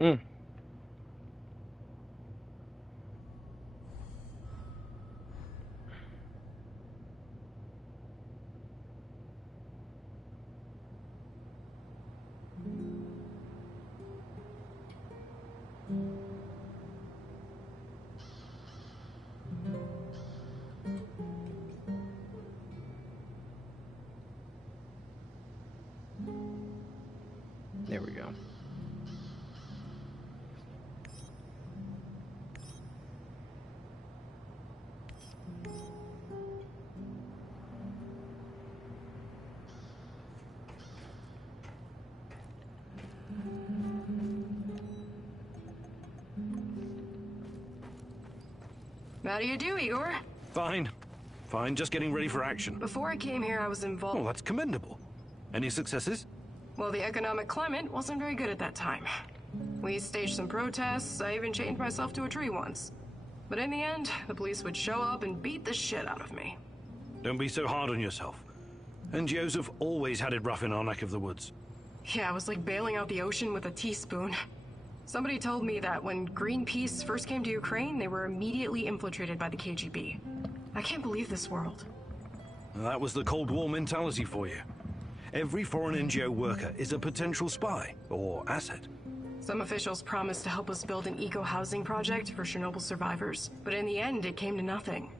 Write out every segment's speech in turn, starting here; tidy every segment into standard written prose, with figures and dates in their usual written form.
Mm. There we go. How do you do, Igor? Fine. Fine, just getting ready for action. Before I came here, I was involved... Oh, that's commendable. Any successes? Well, the economic climate wasn't very good at that time. We staged some protests, I even chained myself to a tree once. But in the end, the police would show up and beat the shit out of me. Don't be so hard on yourself. NGOs have always had it rough in our neck of the woods. Yeah, it was like bailing out the ocean with a teaspoon. Somebody told me that when Greenpeace first came to Ukraine, they were immediately infiltrated by the KGB. I can't believe this world. That was the Cold War mentality for you. Every foreign NGO worker is a potential spy or asset. Some officials promised to help us build an eco-housing project for Chernobyl survivors, but in the end, it came to nothing.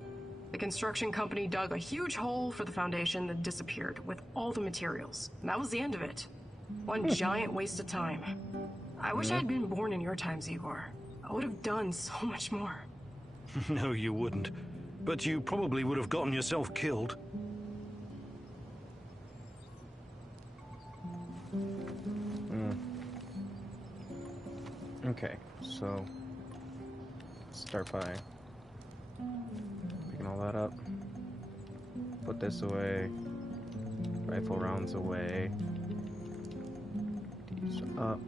The construction company dug a huge hole for the foundation that disappeared with all the materials. And that was the end of it. One giant waste of time. I wish I'd been born in your times, Igor. I would have done so much more. No, you wouldn't. But you probably would have gotten yourself killed. Okay, so start by picking all that up. Put this away. Rifle rounds away. These up.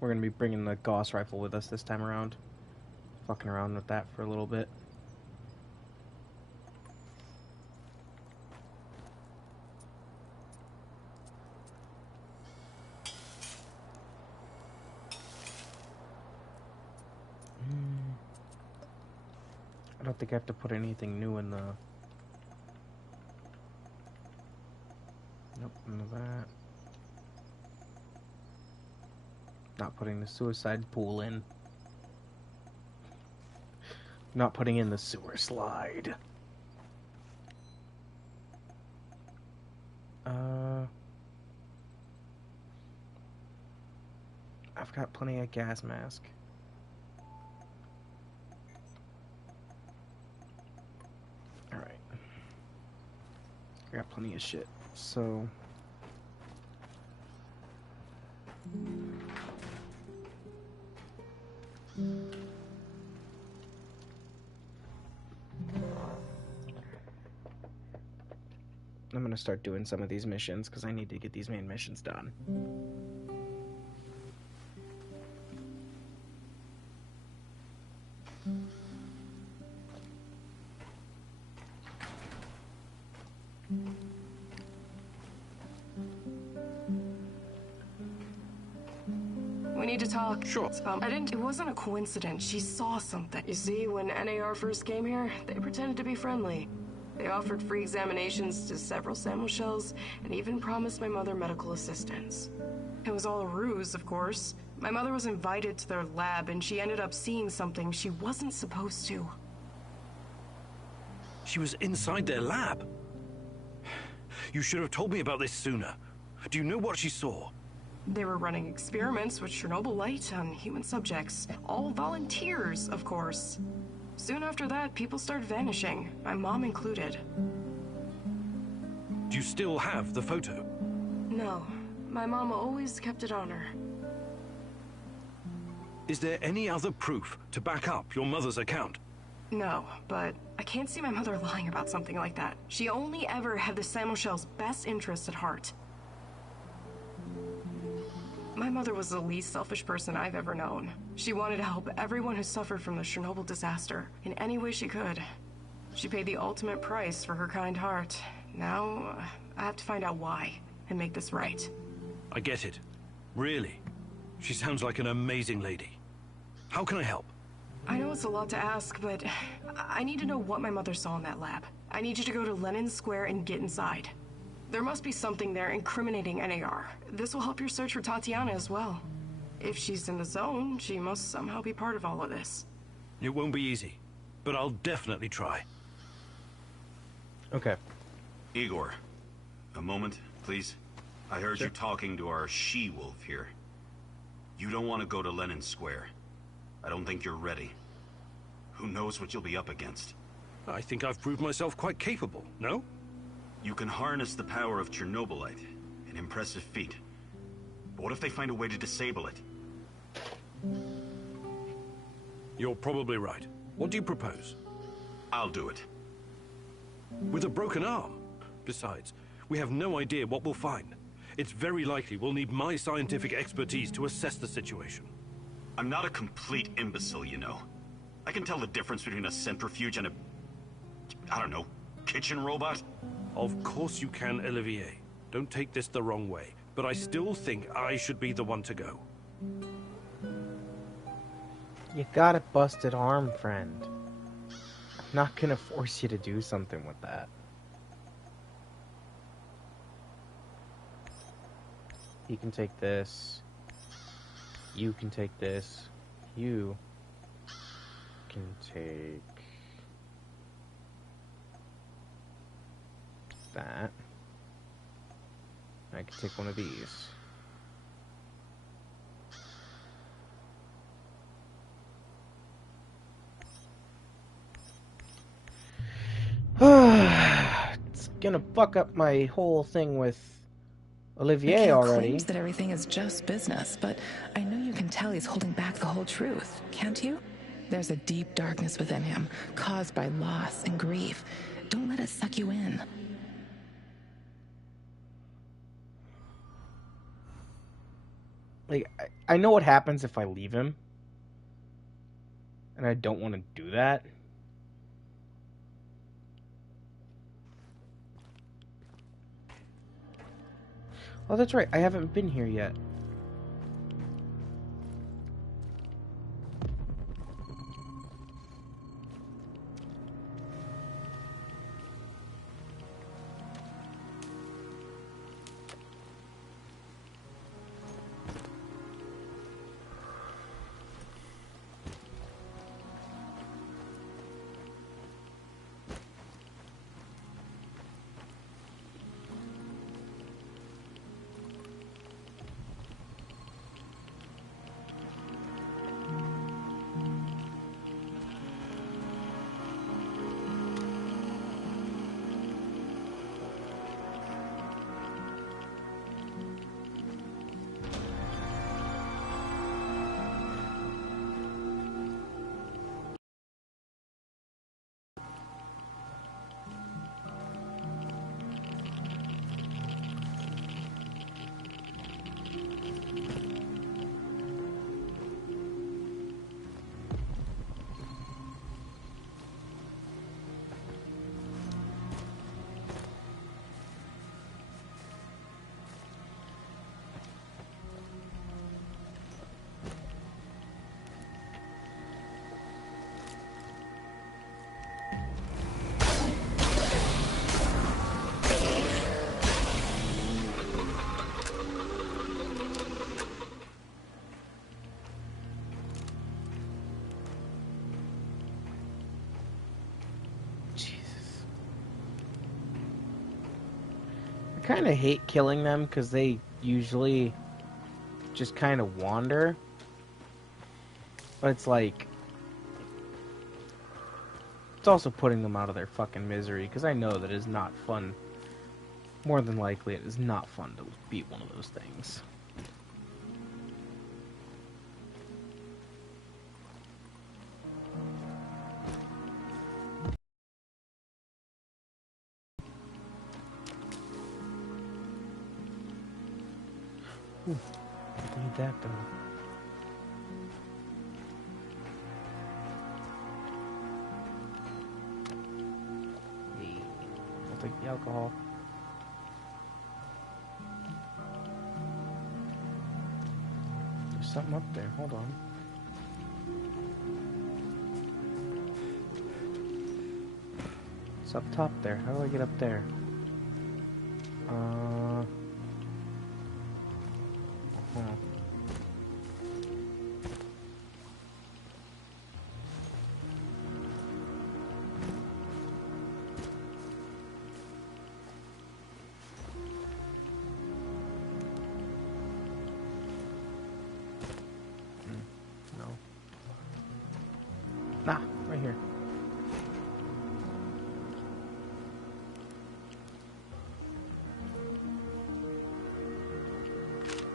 We're gonna be bringing the Gauss rifle with us this time around. Fucking around with that for a little bit. I don't think I have to put anything new in the... Nope, none of that. Not putting the suicide pool in. Not putting in the sewer slide. I've got plenty of gas mask. Alright. I got plenty of shit, so... I'm gonna start doing some of these missions because I need to get these main missions done. We need to talk. Sure. It wasn't a coincidence. She saw something. You see, when NAR first came here, they pretended to be friendly. They offered free examinations to several sample shells and even promised my mother medical assistance. It was all a ruse, of course. My mother was invited to their lab and she ended up seeing something she wasn't supposed to. She was inside their lab. You should have told me about this sooner. Do you know what she saw? They were running experiments with Chernobylite on human subjects. All volunteers, of course. Soon after that, people started vanishing, my mom included. Do you still have the photo? No, my mom always kept it on her. Is there any other proof to back up your mother's account? No, but I can't see my mother lying about something like that. She only ever had the Samuel's best interests at heart. My mother was the least selfish person I've ever known. She wanted to help everyone who suffered from the Chernobyl disaster in any way she could. She paid the ultimate price for her kind heart. Now, I have to find out why and make this right. I get it. Really. She sounds like an amazing lady. How can I help? I know it's a lot to ask, but I need to know what my mother saw in that lab. I need you to go to Lenin Square and get inside. There must be something there incriminating NAR. This will help your search for Tatiana as well. If she's in the zone, she must somehow be part of all of this. It won't be easy, but I'll definitely try. Okay. Igor, a moment, please. I heard you talking to our she-wolf here. You don't want to go to Lenin Square. I don't think you're ready. Who knows what you'll be up against? I think I've proved myself quite capable, no? You can harness the power of Chernobylite, an impressive feat. But what if they find a way to disable it? You're probably right. What do you propose? I'll do it. With a broken arm? Besides, we have no idea what we'll find. It's very likely we'll need my scientific expertise to assess the situation. I'm not a complete imbecile, you know. I can tell the difference between a centrifuge and a... I don't know, kitchen robot? Of course you can, Olivier. Don't take this the wrong way, but I still think I should be the one to go. You got a busted arm, friend. I'm not gonna force you to do something with that. You can take this. You can take this. You can take that. I can take one of these. It's gonna fuck up my whole thing with Olivier already. Claims that everything is just business, but I know you can tell he's holding back the whole truth, can't you? There's a deep darkness within him, caused by loss and grief. Don't let it suck you in. Like, I know what happens if I leave him. And I don't want to do that. Oh, that's right. I haven't been here yet. I kind of hate killing them because they usually just kind of wander. But it's like, it's also putting them out of their fucking misery because I know that it is not fun. More than likely, it is not fun to beat one of those things. Ooh, need that though. Hey, I'll take the alcohol. There's something up there. Hold on. It's up top there. How do I get up there? No. Nah, right here.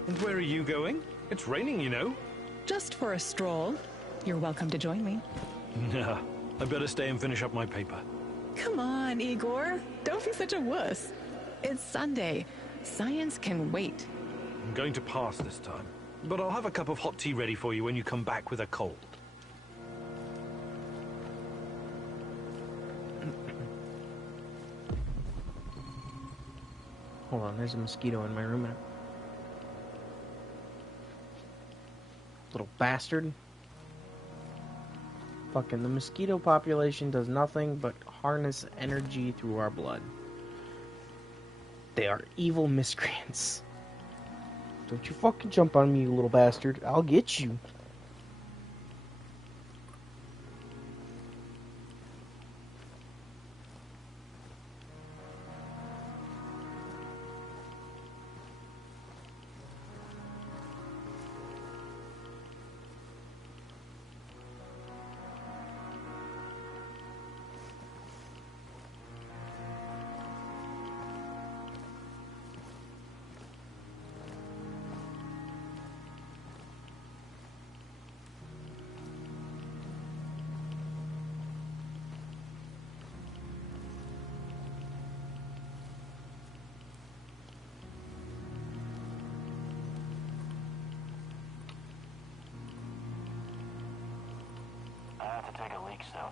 And where are you going? It's raining, you know. Just for a stroll. You're welcome to join me. Nah, I better stay and finish up my paper. Come on, Igor. Don't be such a wuss. It's Sunday. Science can wait. I'm going to pass this time. But I'll have a cup of hot tea ready for you when you come back with a cold. Hold on, there's a mosquito in my room now. Little bastard. Fucking the mosquito population does nothing but harness energy through our blood. They are evil miscreants. Don't you fucking jump on me, you little bastard. I'll get you. I have to take a leak soon.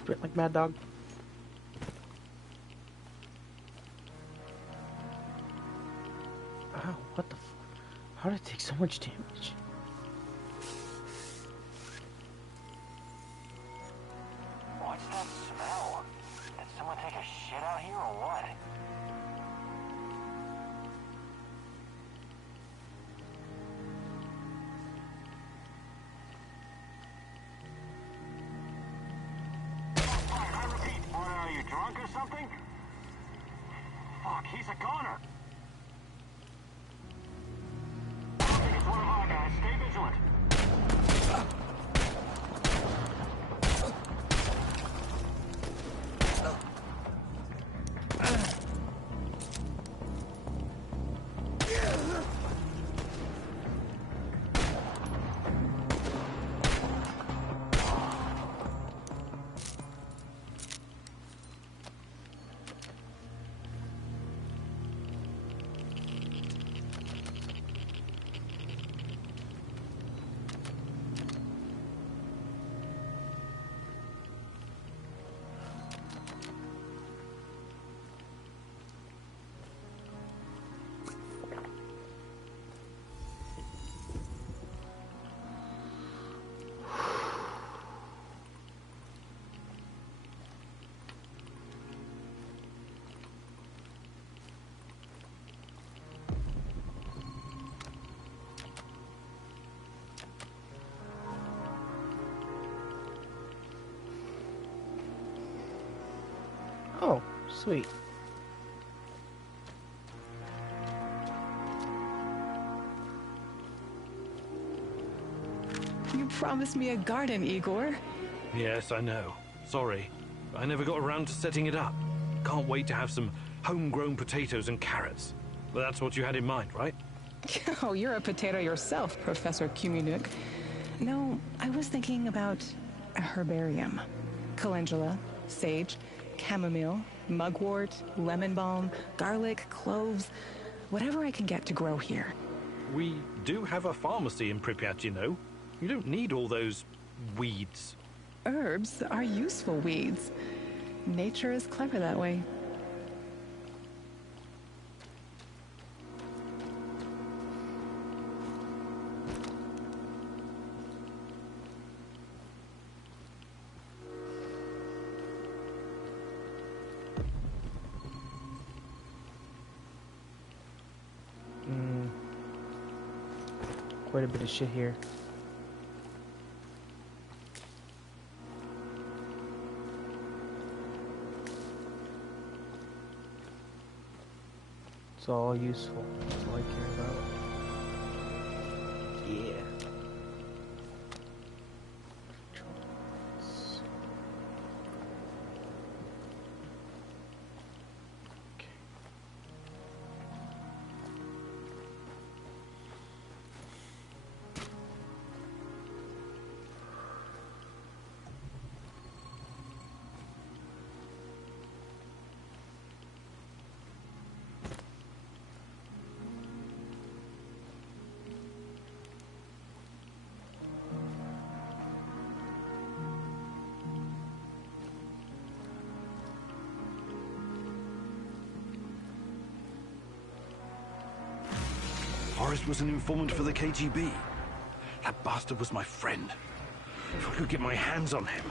Sprint like Mad Dog. Ow, what the how did it take so much damage? What's that smell? Did someone take a shit out here or what? I repeat, what are you, drunk or something? Fuck, he's a goner. I don't think it's one of our guys. Stay vigilant. Oh, sweet. You promised me a garden, Igor. Yes, I know. Sorry. I never got around to setting it up. Can't wait to have some homegrown potatoes and carrots. But that's what you had in mind, right? Oh, you're a potato yourself, Professor Kumunuk. No, I was thinking about a herbarium. Calendula, sage, chamomile, mugwort, lemon balm, garlic, cloves, whatever I can get to grow here. We do have a pharmacy in Pripyat, you know. You don't need all those weeds. Herbs are useful weeds. Nature is clever that way. Quite a bit of shit here. It's all useful. That's all I care about. Yeah. Forrest was an informant for the KGB. That bastard was my friend. If I could get my hands on him.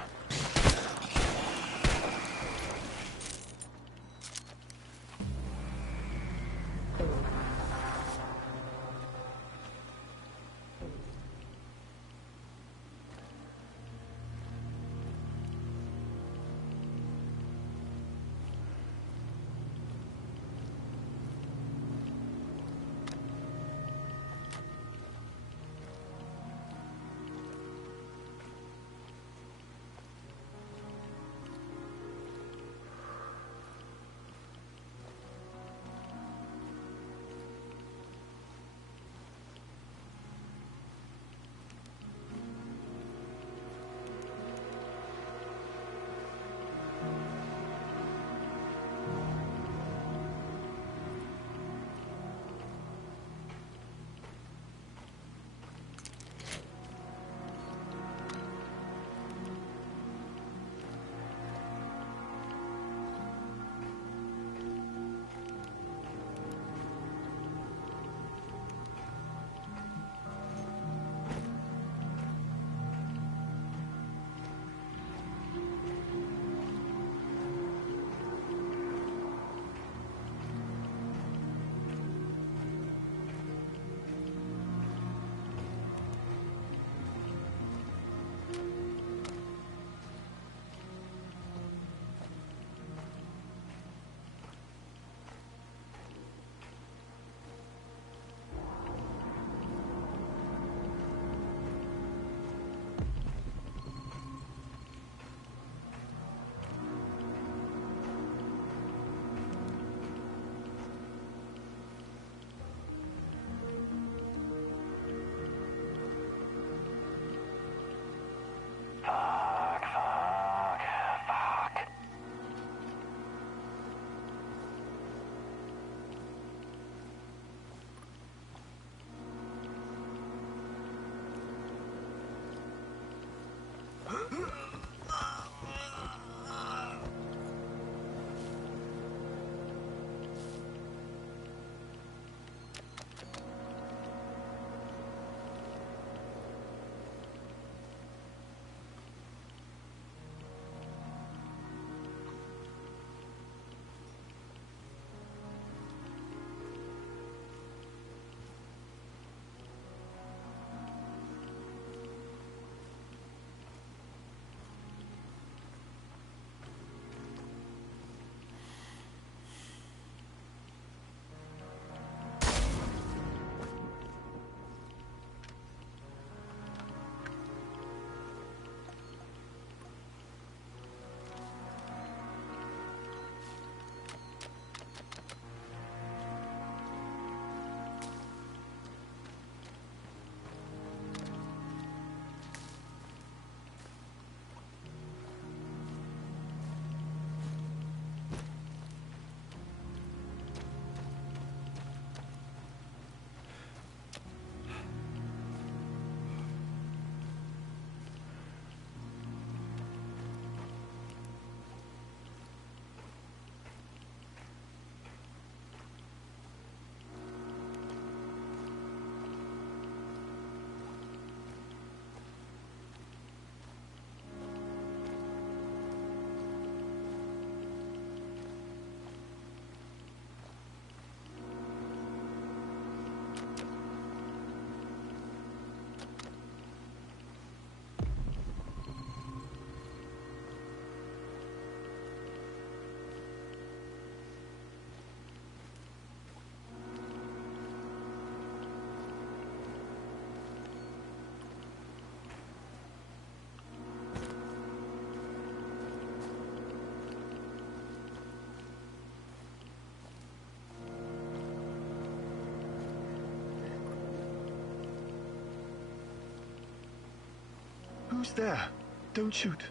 there. Don't shoot.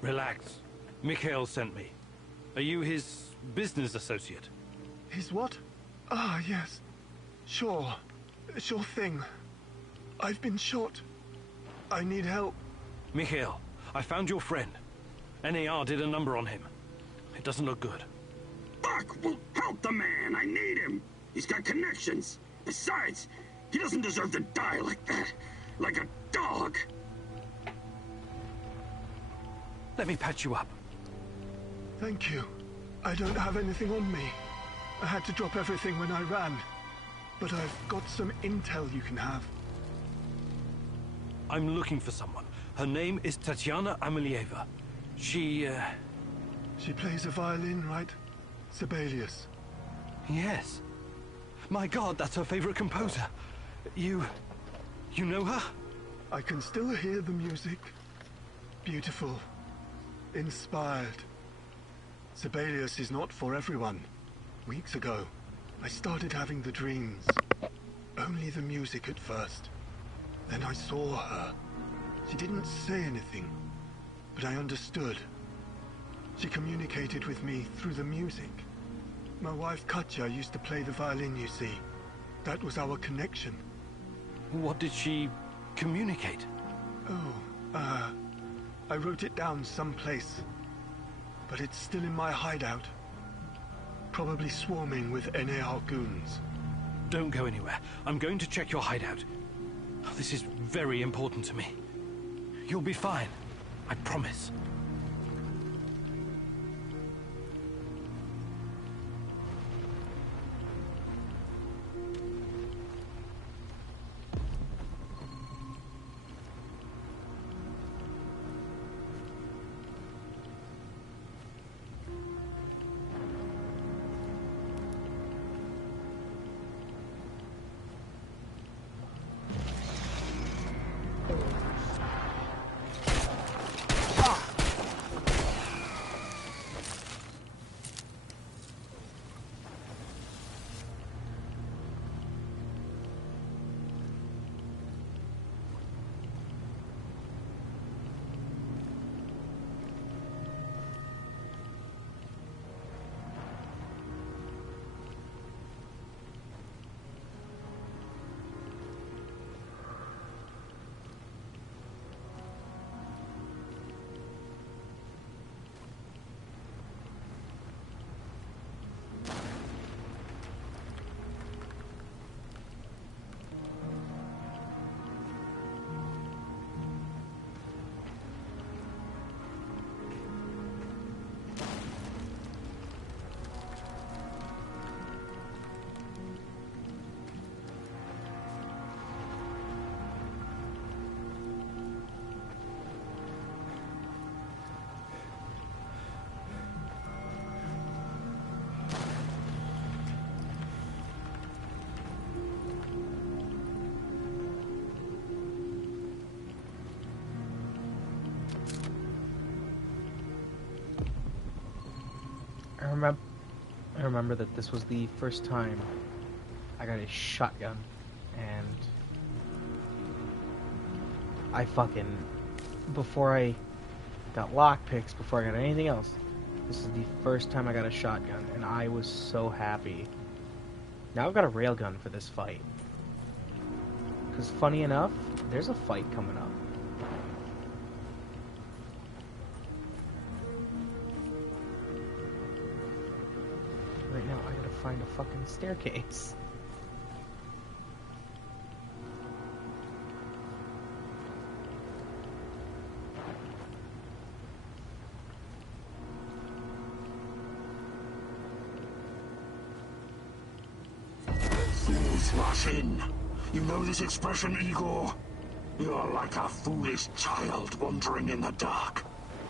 Relax. Mikhail sent me. Are you his business associate? His what? Ah, yes. Sure. Sure thing. I've been shot. I need help. Mikhail, I found your friend. NAR did a number on him. It doesn't look good. Buck will help the man. I need him. He's got connections. Besides, he doesn't deserve to die like that. Like a dog. Let me patch you up. Thank you. I don't have anything on me. I had to drop everything when I ran. But I've got some intel you can have. I'm looking for someone. Her name is Tatiana Amelieva. She plays a violin, right? Sibelius. Yes. My God, that's her favorite composer. You know her? I can still hear the music. Beautiful. Inspired. Sibelius is not for everyone. Weeks ago, I started having the dreams. Only the music at first. Then I saw her. She didn't say anything, but I understood. She communicated with me through the music. My wife Katya used to play the violin, you see. That was our connection. What did she communicate? Oh, I wrote it down someplace. But it's still in my hideout. Probably swarming with NAR goons. Don't go anywhere. I'm going to check your hideout. This is very important to me. You'll be fine. I promise. I remember that this was the first time I got a shotgun, and I fucking, before I got lockpicks, before I got anything else, this is the first time I got a shotgun, and I was so happy. Now I've got a railgun for this fight. Because funny enough, there's a fight coming up. Right now, I gotta find a fucking staircase. Fools rush in. You know this expression, Igor? You're like a foolish child wandering in the dark.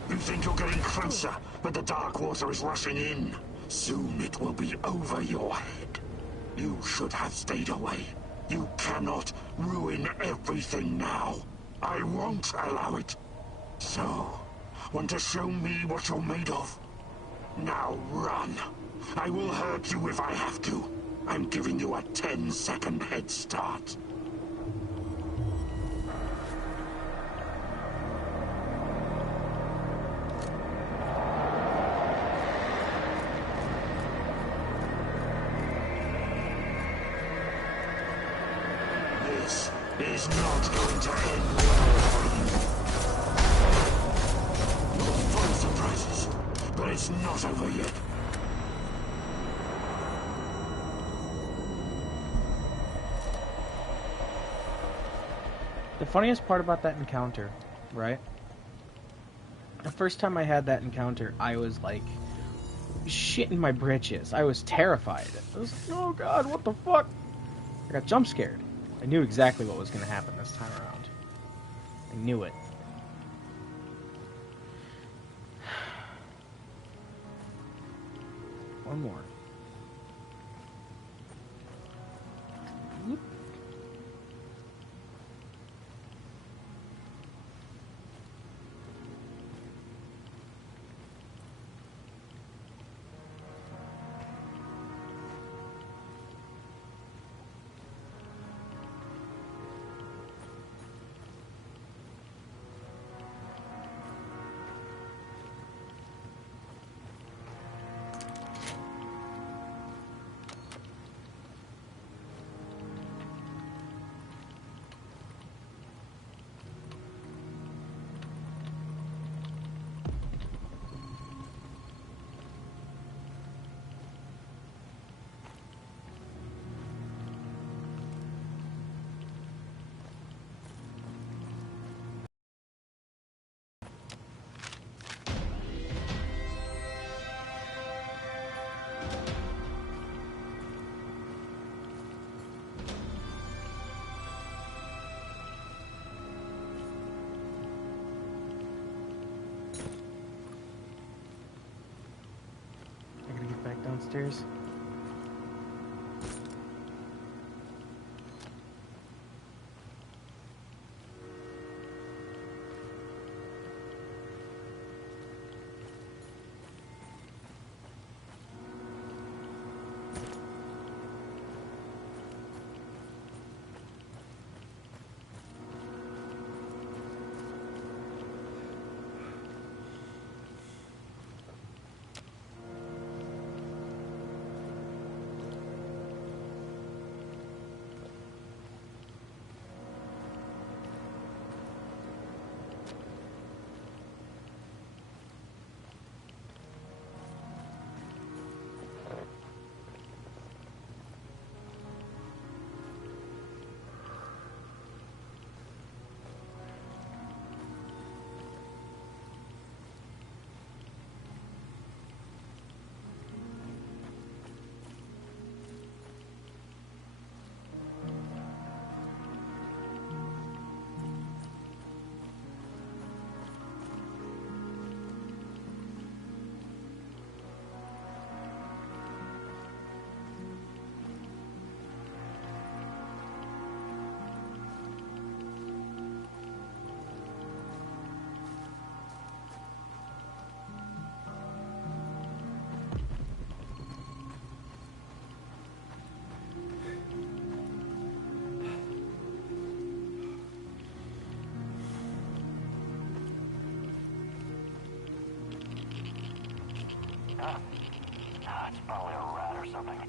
You think you're getting closer, but the dark water is rushing in. Soon it will be over your head. You should have stayed away. You cannot ruin everything now. I won't allow it. So, want to show me what you're made of? Now run. I will hurt you if I have to. I'm giving you a 10-second head start. is not going to end well for you. You're full of surprises, but it's not over yet. The funniest part about that encounter, right? The first time I had that encounter, I was like shitting my britches. I was terrified. I was like, oh god, what the fuck? I got jump scared. I knew exactly what was going to happen this time around. I knew it. One more. Whoop. I gotta get back downstairs. It's probably a rat or something.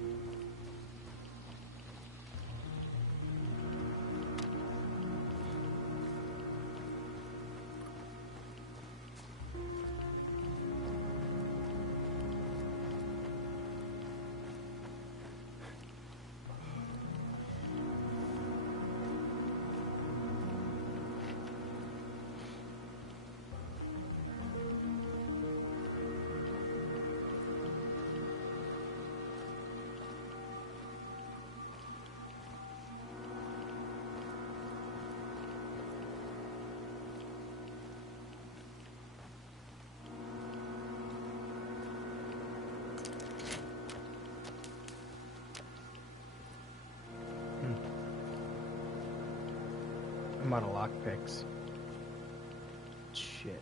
I'm out of lockpicks. Shit.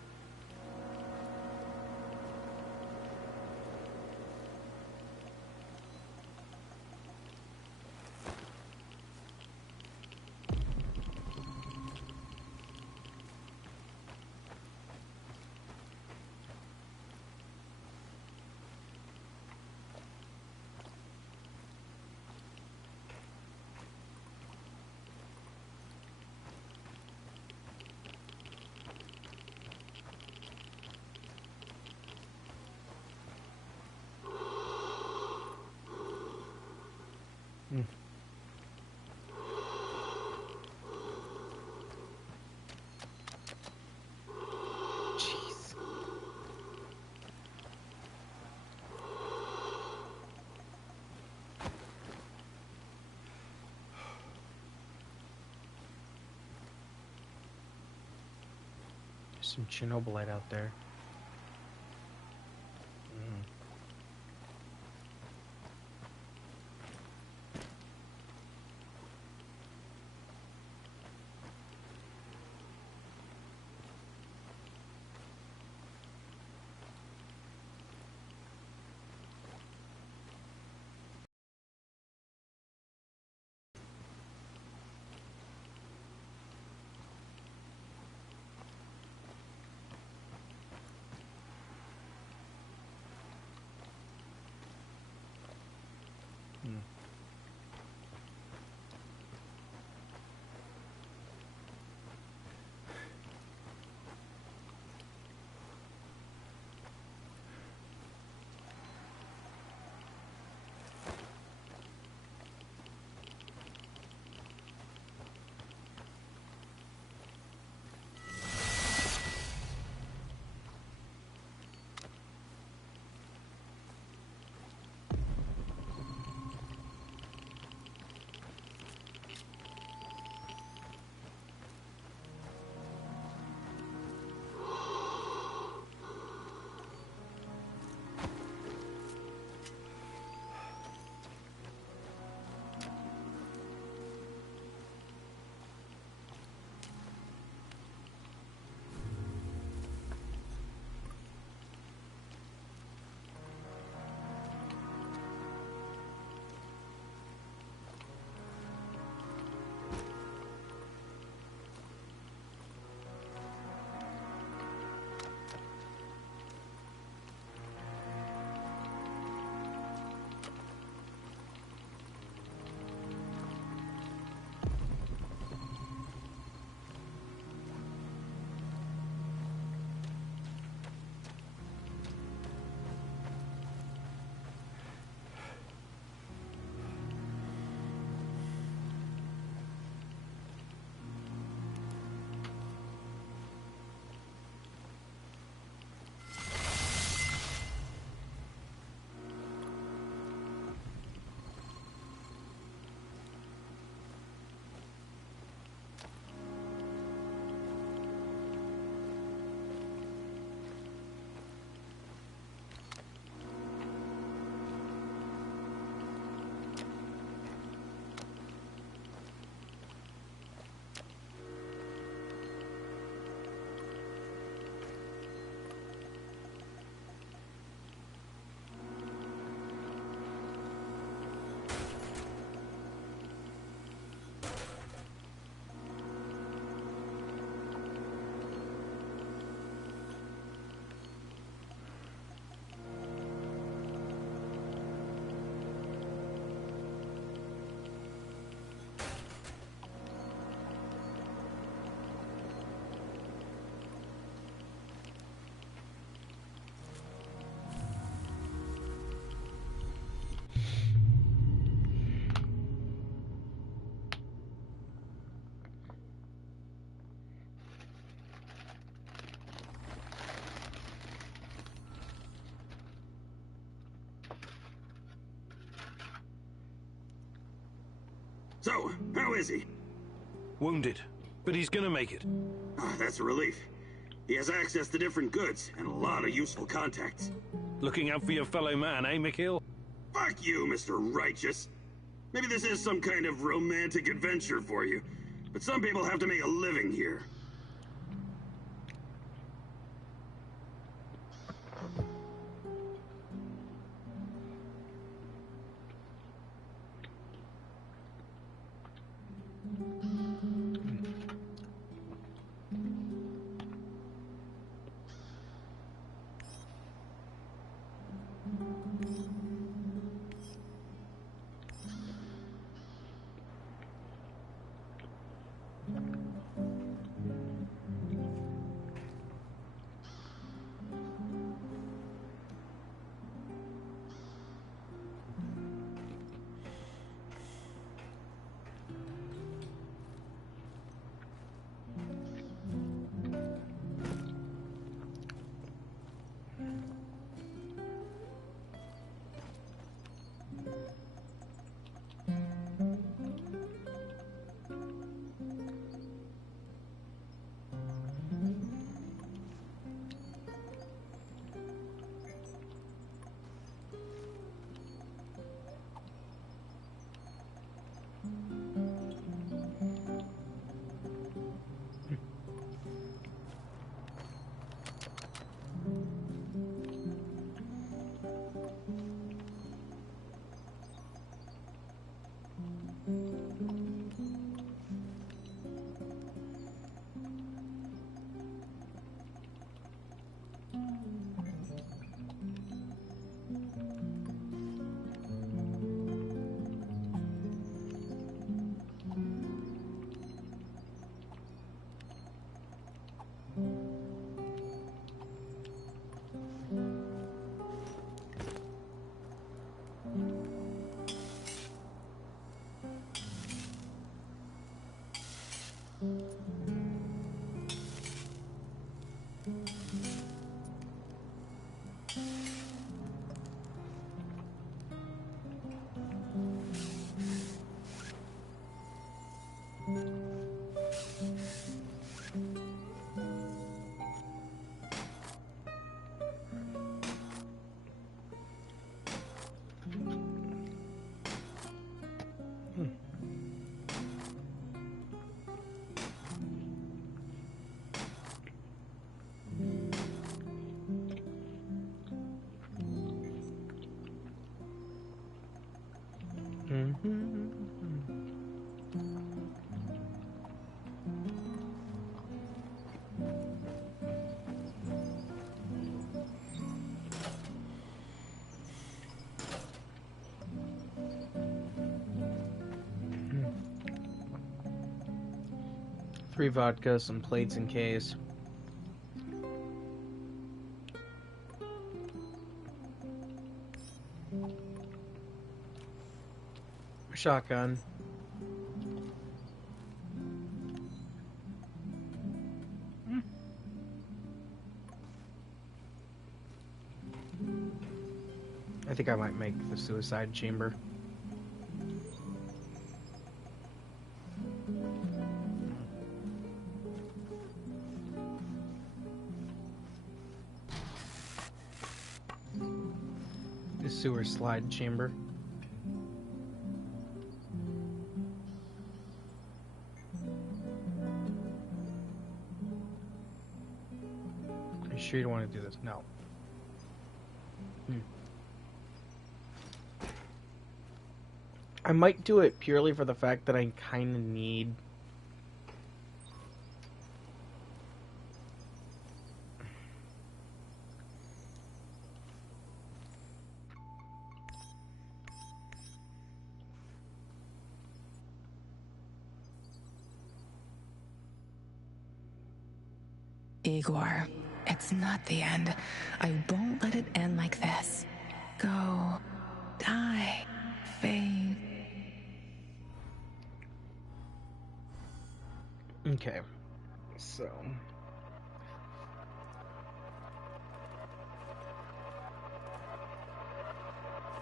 Jeez. There's some Chernobylite out there. So, how is he? Wounded, but he's gonna make it. Ah, that's a relief. He has access to different goods and a lot of useful contacts. Looking out for your fellow man, eh, Mikhail? Fuck you, Mr. Righteous. Maybe this is some kind of romantic adventure for you, but some people have to make a living here. Three vodka, some plates and case. Shotgun. I think I might make the suicide chamber. The sewer slide chamber. Are you sure you don't want to do this? No. I might do it purely for the fact that I kind of need... Igor, it's not the end. I won't let it end like this. Go. Die. Fade. Okay. So...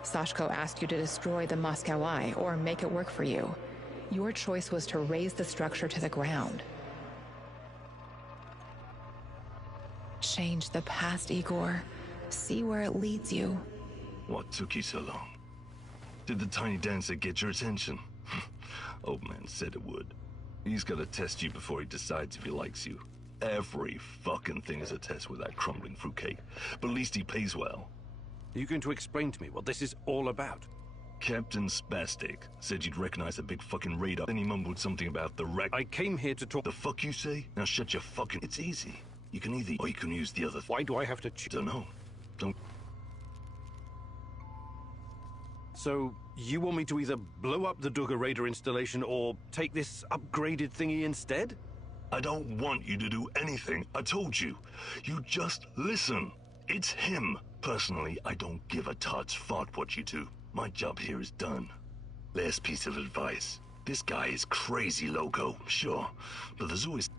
Sashko asked you to destroy the Moscow Eye or make it work for you. Your choice was to raise the structure to the ground. Change the past, Igor. See where it leads you. What took you so long? Did the tiny dancer get your attention? Old man said it would. He's gotta test you before he decides if he likes you. Every fucking thing is a test with that crumbling fruitcake. But at least he pays well. Are you going to explain to me what this is all about? Captain Spastic said you'd recognize a big fucking radar. Then he mumbled something about the wreck. I came here to talk... The fuck you say? Now shut your fucking... It's easy. You can either... Or you can use the other... Why do I have to choose? Don't know. Don't... So, you want me to either blow up the Duggar radar installation or take this upgraded thingy instead? I don't want you to do anything. I told you. You just listen. It's him. Personally, I don't give a tot's fart what you do. My job here is done. Last piece of advice. This guy is crazy loco, sure. But there's always...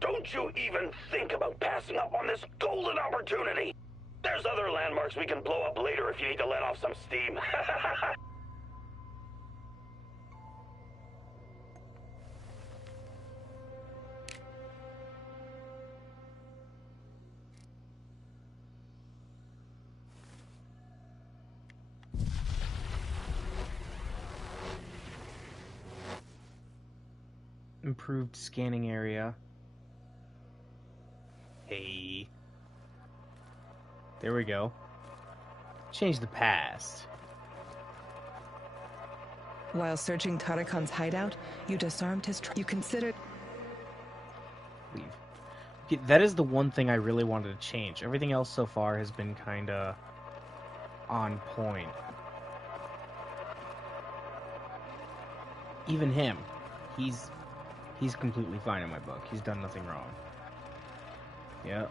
Don't you even think about passing up on this golden opportunity. There's other landmarks we can blow up later if you need to let off some steam. Improved scanning area. Hey. There we go. Change the past. While searching Tarakan's hideout, you disarmed his you considered... Leave. Okay, that is the one thing I really wanted to change. Everything else so far has been kinda on point. Even him. He's completely fine in my book. He's done nothing wrong. Yep.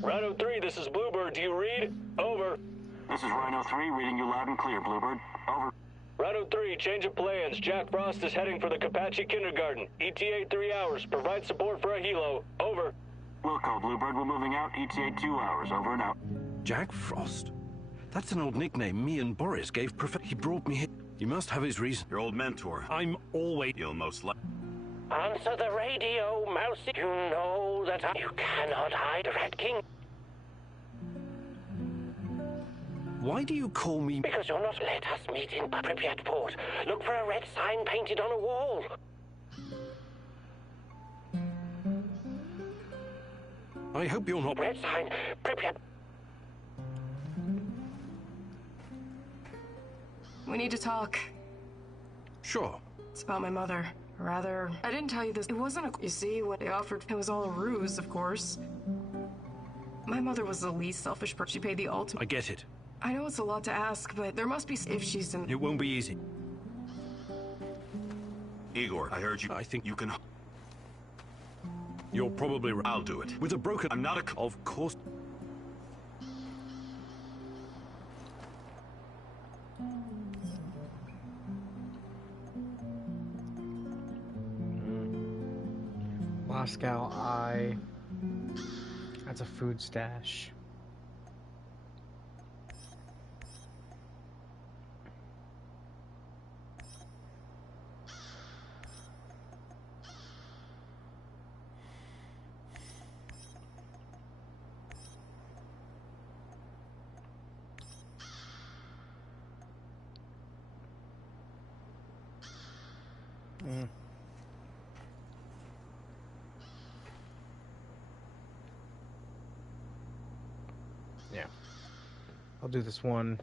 Rhino 3, this is Bluebird. Do you read? Over. This is Rhino 3, reading you loud and clear, Bluebird. Over. Rhino 3, change of plans. Jack Frost is heading for the Kapachi Kindergarten. ETA 3 hours. Provide support for a helo. Over. Wilco, Bluebird, we're moving out. ETA 2 hours. Over and out. Jack Frost? That's an old nickname me and Boris gave He brought me here. You must have his reason. Your old mentor. I'm always... You'll most likely... Answer the radio, Mousy. You know that you cannot hide, Rat King. Why do you call me... Because you're not... Let us meet in Pripyat Port. Look for a red sign painted on a wall. I hope you're not... Red sign, Pripyat. We need to talk. Sure. It's about my mother. Rather, I didn't tell you this. It wasn't a... You see, what they offered, it was all a ruse, of course. My mother was the least selfish person. She paid the ultimate... I get it. I know it's a lot to ask, but there must be... If she's in... It won't be easy. Igor, I heard you. I think you can... You're probably right. I'll do it. With a broken... I'm not a... Of course. Moscow Eye. That's a food stash. Yeah. I'll do this one.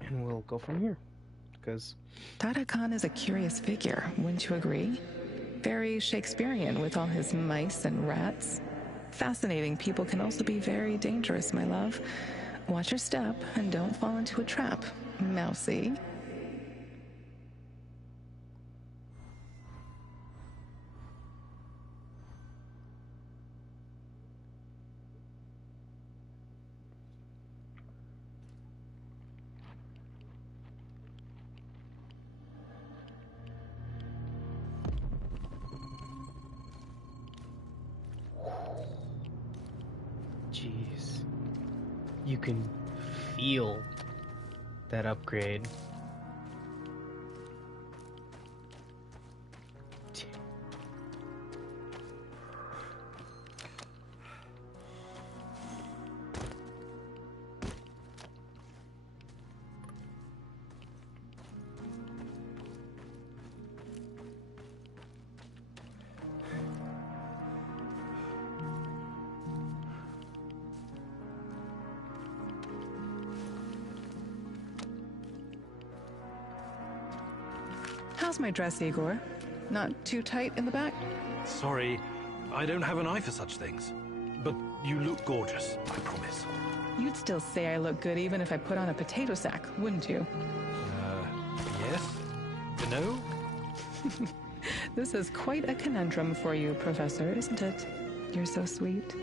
And we'll go from here. Because Tarakan is a curious figure, wouldn't you agree? Very Shakespearean with all his mice and rats. Fascinating people can also be very dangerous, my love. Watch your step and don't fall into a trap, mousy. Jeez. You can feel that upgrade. How's my dress, Igor? Not too tight in the back? Sorry, I don't have an eye for such things. But you look gorgeous, I promise. You'd still say I look good even if I put on a potato sack, wouldn't you? Yes? No? This is quite a conundrum for you, Professor, isn't it? You're so sweet.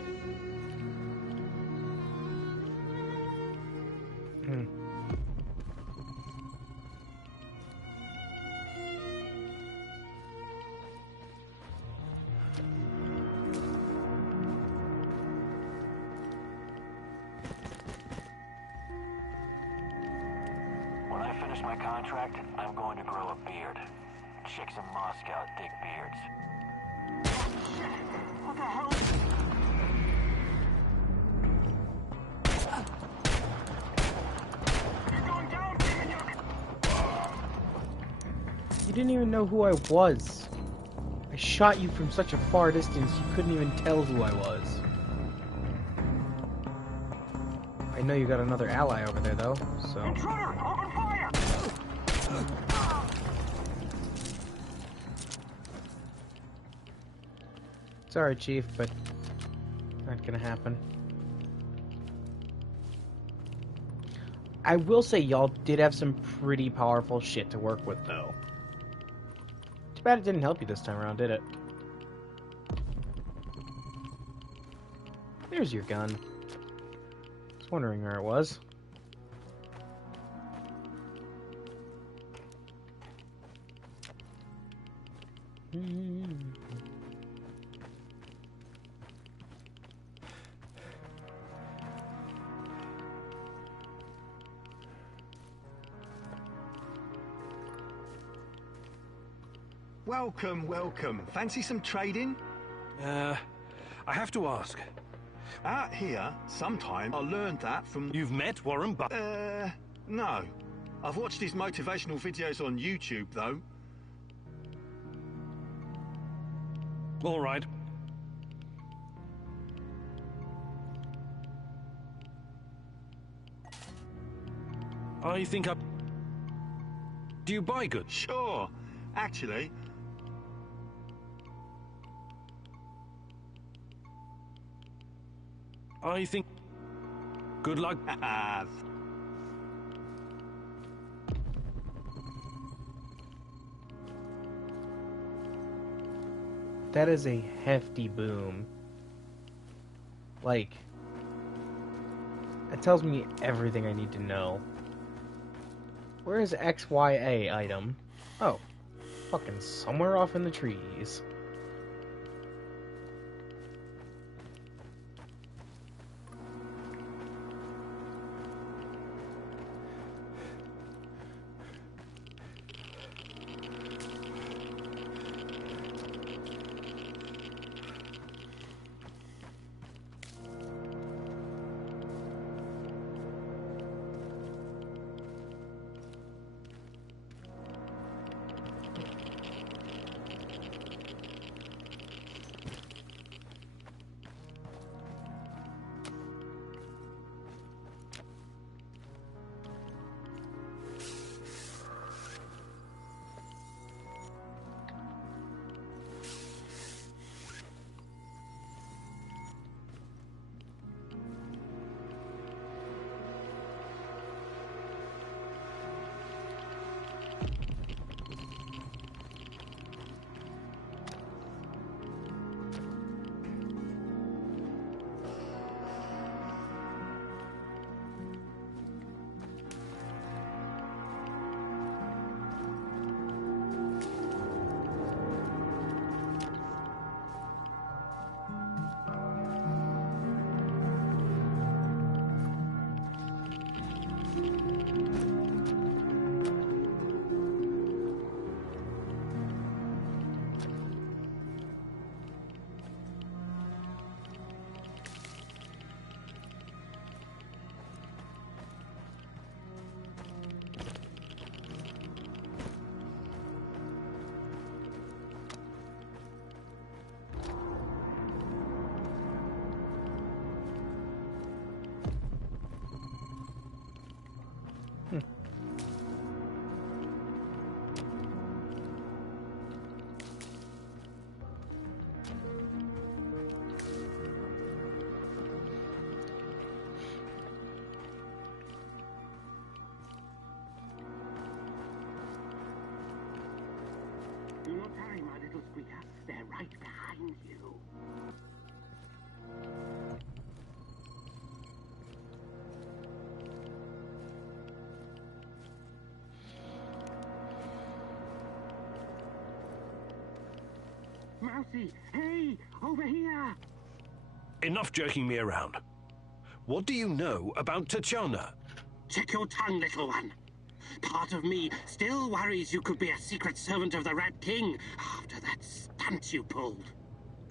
When I finish my contract, I'm going to grow a beard. Chicks in Moscow dig beards. What the hell? You're going down, Kiminyuk! You didn't even know who I was. I shot you from such a far distance you couldn't even tell who I was. I know you got another ally over there though, so... Intruder! Open fire! Sorry, Chief, but not gonna happen. I will say y'all did have some pretty powerful shit to work with, though. Too bad it didn't help you this time around, did it? There's your gun. I was wondering where it was. Welcome, welcome. Fancy some trading? I have to ask. Out here, sometime I learned that from... You've met Warren Buffett? No. I've watched his motivational videos on YouTube, though. All right. I think Do you buy goods? Sure. Actually... I think... Good luck. That is a hefty boom. Like... It tells me everything I need to know. Where is XYA item? Oh. Fucking somewhere off in the trees. Do not hurry, my little squeaker. They're right behind you. Mousy, hey, over here! Enough jerking me around. What do you know about Tatiana? Check your tongue, little one. Part of me still worries you could be a secret servant of the Rat King after that stunt you pulled.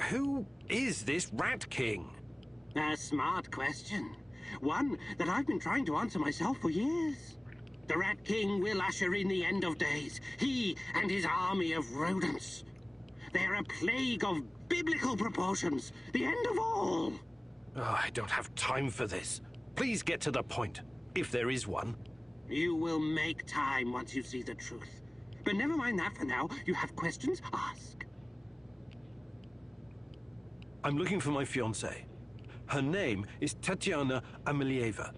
Who is this Rat King? A smart question. One that I've been trying to answer myself for years. The Rat King will usher in the end of days. He and his army of rodents. They're a plague of biblical proportions. The end of all. Oh, I don't have time for this. Please get to the point, if there is one. You will make time once you see the truth. But never mind that for now. You have questions? Ask. I'm looking for my fiancée. Her name is Tatiana Amelieva.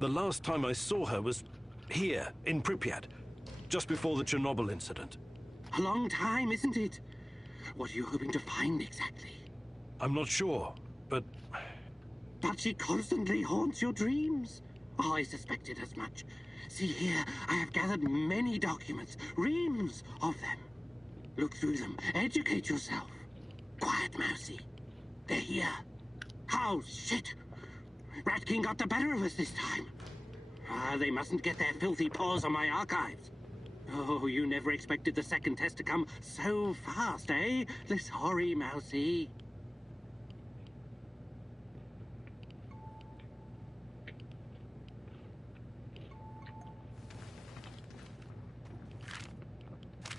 The last time I saw her was here, in Pripyat, just before the Chernobyl incident. A long time, isn't it? What are you hoping to find exactly? I'm not sure, but... But she constantly haunts your dreams. Oh, I suspected as much. See here, I have gathered many documents, reams of them. Look through them, educate yourself. Quiet, Mousy. They're here. Oh, shit. Rat King got the better of us this time. They mustn't get their filthy paws on my archives. Oh, you never expected the second test to come so fast, eh? Sorry, Mousy.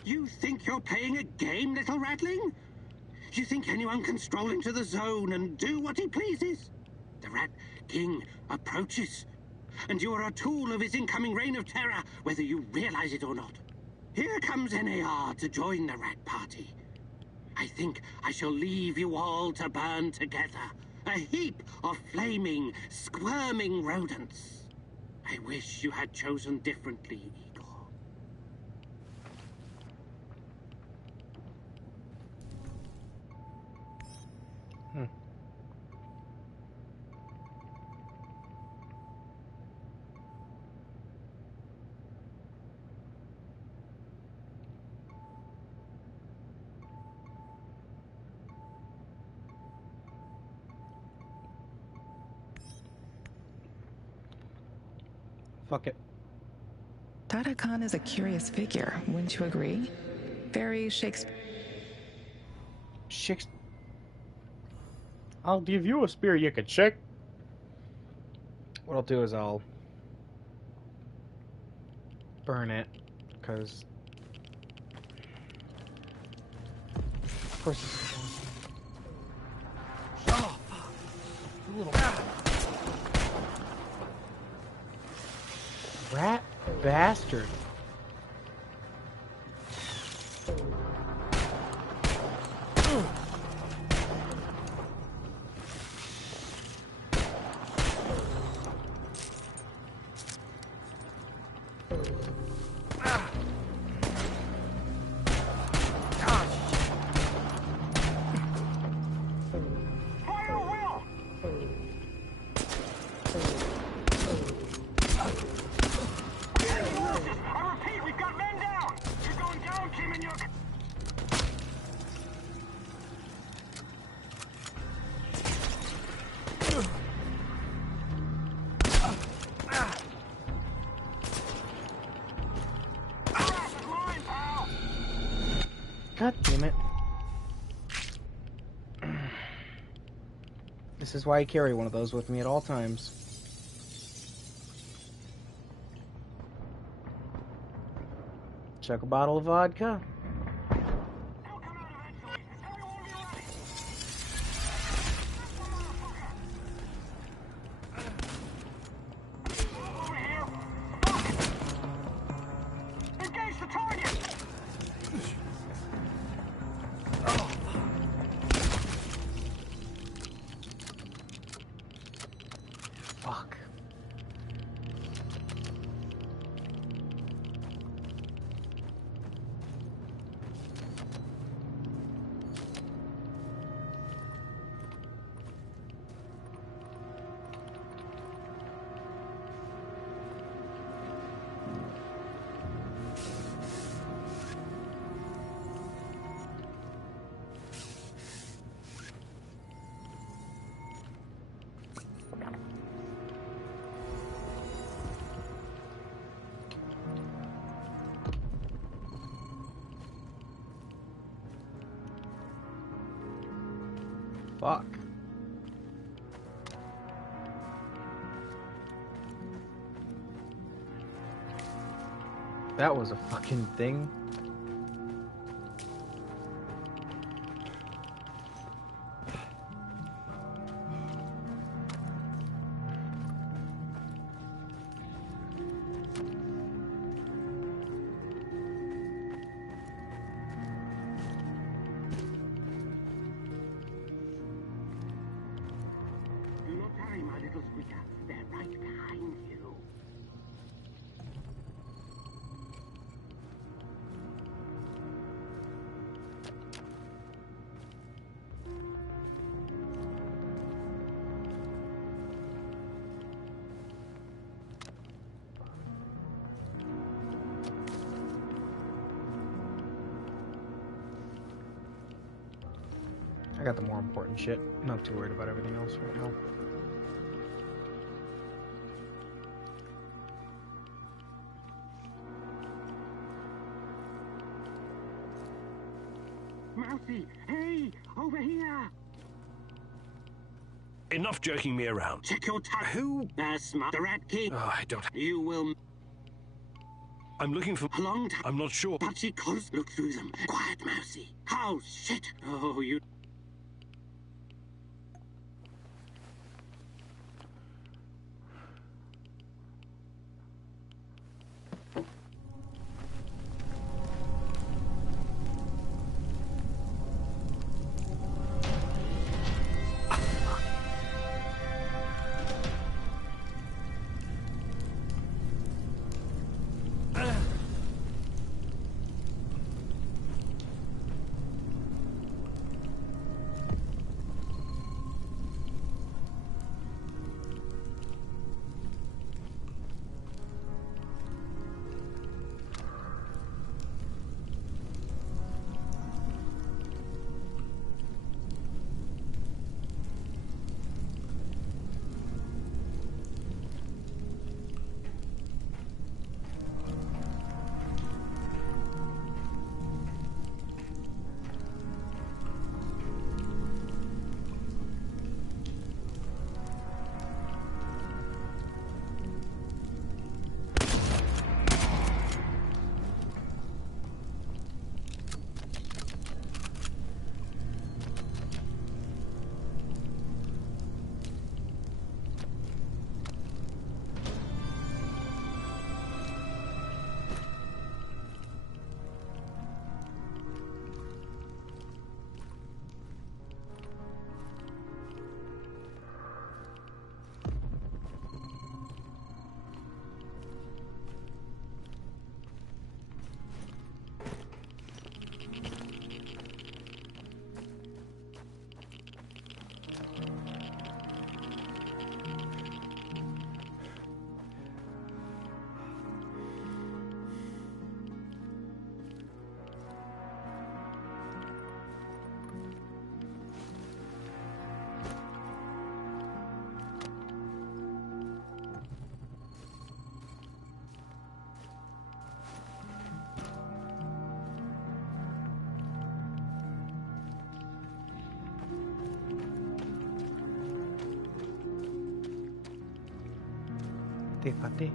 You think you're playing a game, little ratling? You think anyone can stroll into the zone and do what he pleases? The Rat King approaches, and you are a tool of his incoming reign of terror, whether you realize it or not. Here comes NAR to join the Rat Party. I think I shall leave you all to burn together. A heap of flaming, squirming rodents. I wish you had chosen differently, Igor. Fuck it. Dada Khan is a curious figure, wouldn't you agree? Very Shakespeare. I'll give you a spear you could check. What I'll do is I'll burn it, because of course. Oh, you little rat bastard. God damn it. This is why I carry one of those with me at all times. Check a bottle of vodka. Fuck. That was a fucking thing. Do not hurry, my little squeaker. They're right behind you. I got the more important shit. I'm not too worried about everything else right now. Mousy, hey, over here. Enough jerking me around. Check your time. Who? Smart the Rat King. Oh, I don't... You will... I'm looking for... A long time. I'm not sure. But she calls. Look through them. Quiet, Mousy. Oh, shit. Oh, you... Fíjate.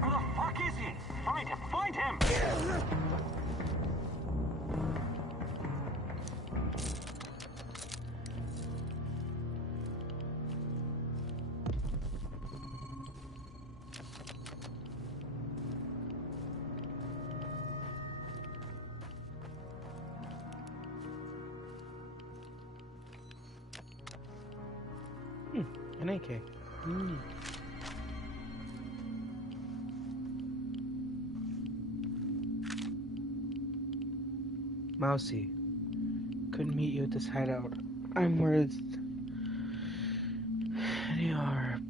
Where the fuck is he? Find him! Find him! An AK. Mousy. Couldn't meet you at this hideout. I'm worth any are.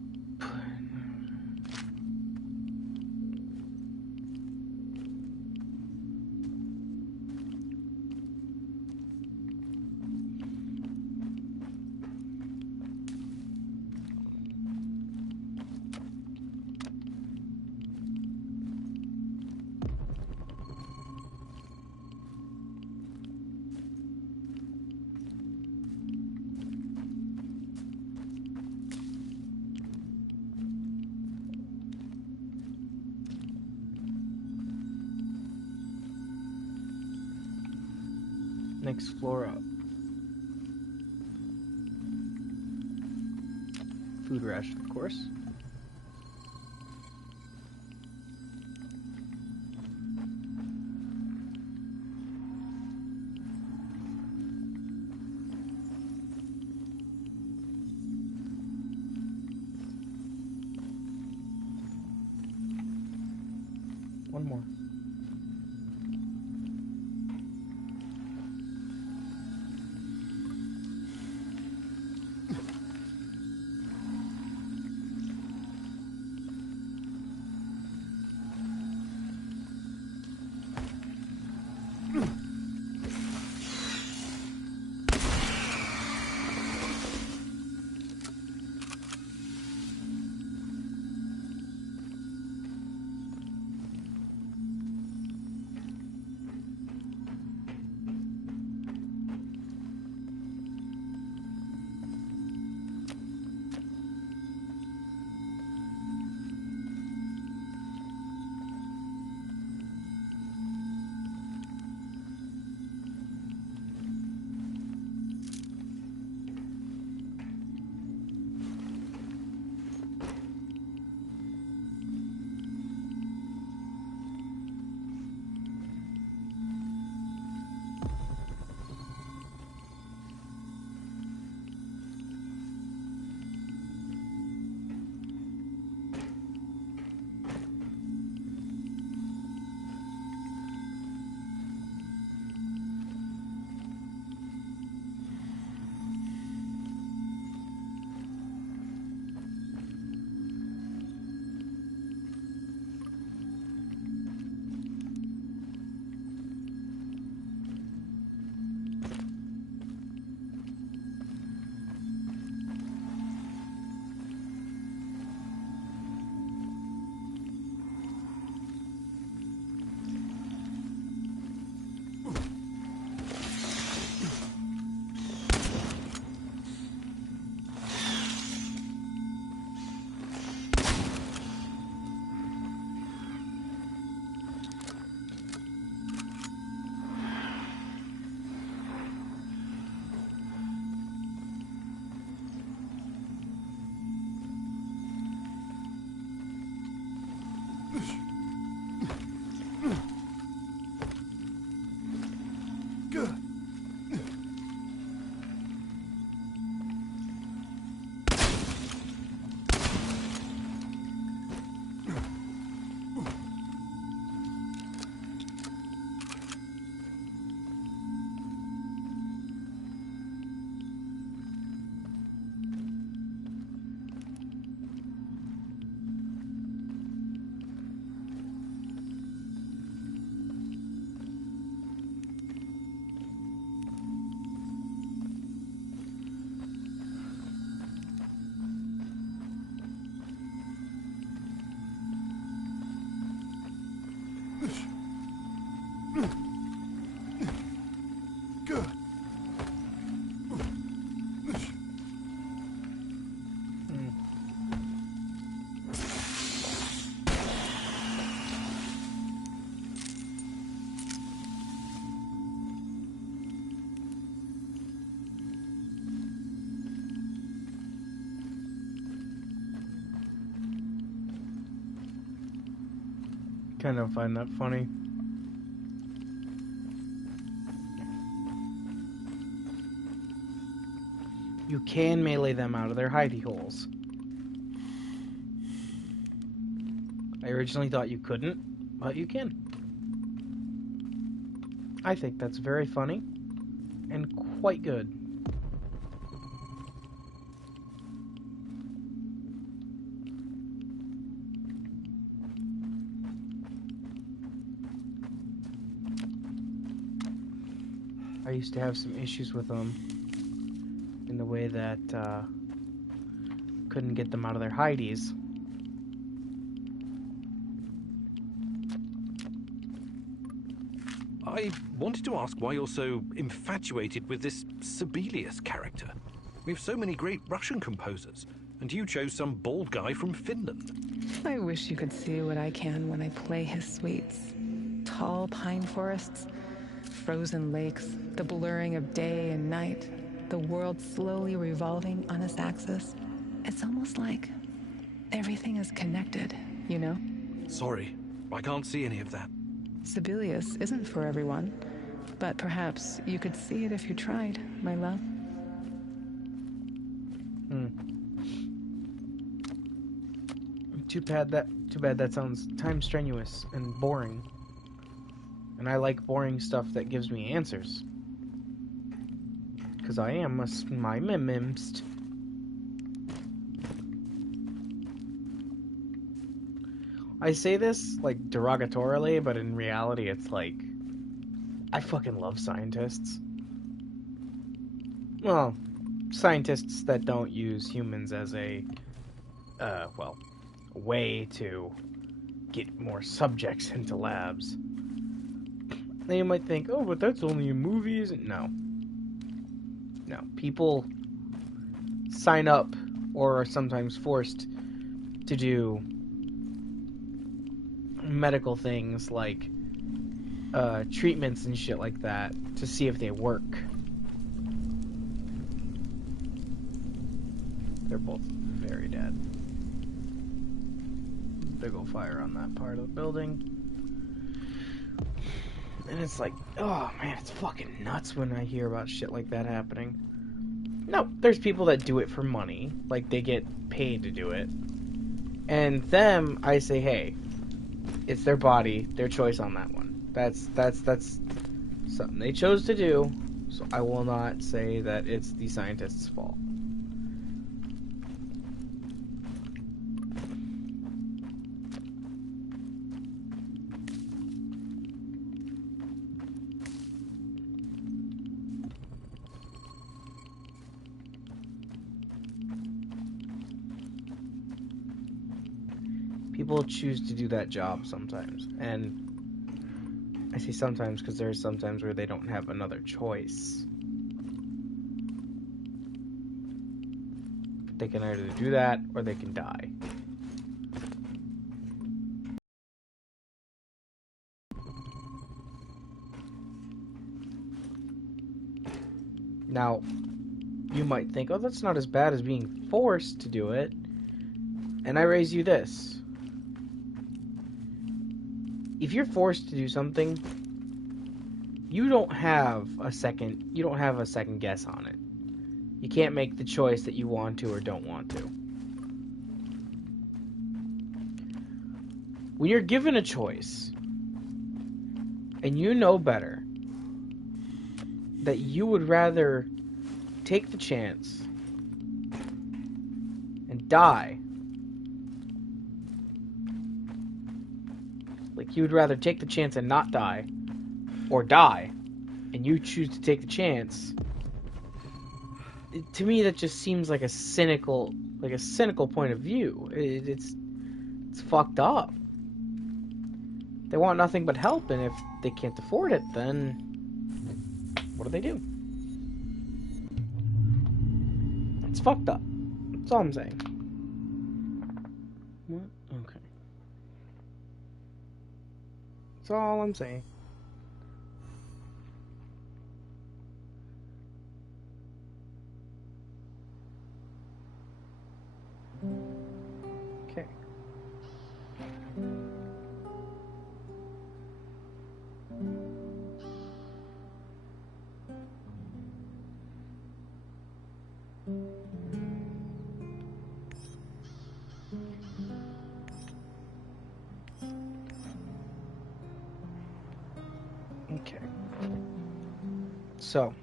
Next floor up. Food ration, of course. One more. Kind of find that funny. You can melee them out of their hidey holes. I originally thought you couldn't, but you can. I think that's very funny and quite good. I used to have some issues with them in the way that couldn't get them out of their hideys. I wanted to ask why you're so infatuated with this Sibelius character. We have so many great Russian composers, and you chose some bald guy from Finland. I wish you could see what I can when I play his suites. Tall pine forests, frozen lakes, the blurring of day and night, the world slowly revolving on its axis. It's almost like everything is connected, you know? Sorry, I can't see any of that. Sibelius isn't for everyone, but perhaps you could see it if you tried, my love. Too bad that sounds time strenuous and boring. And I like boring stuff that gives me answers. Because I am a smimimst. I say this, like, derogatorily, but in reality it's like, I fucking love scientists. Well, scientists that don't use humans as a way to get more subjects into labs. Now you might think, oh, but that's only in movies. No. No. People sign up or are sometimes forced to do medical things like treatments and shit like that to see if they work. They're both very dead. Big ol' fire on that part of the building. And it's like, oh man, it's fucking nuts when I hear about shit like that happening. No, there's people that do it for money. Like, they get paid to do it. And them, I say, hey, it's their body, their choice on that one. That's something they chose to do, so I will not say that it's the scientist's fault. People choose to do that job sometimes, and I say sometimes because there's sometimes where they don't have another choice. They can either do that or they can die. Now, you might think, oh, that's not as bad as being forced to do it. And I raise you this. If you're forced to do something, you don't have a second guess on it. You can't make the choice that you want to or don't want to. When you're given a choice, and you know better, that you would rather take the chance and die. Like, you would rather take the chance and not die, or die, and you choose to take the chance. To me, that just seems like a cynical point of view. It's fucked up. They want nothing but help, and if they can't afford it, then what What do they do? It's fucked up. That's all I'm saying. What? Okay. That's all I'm saying. Okay. Okay. So,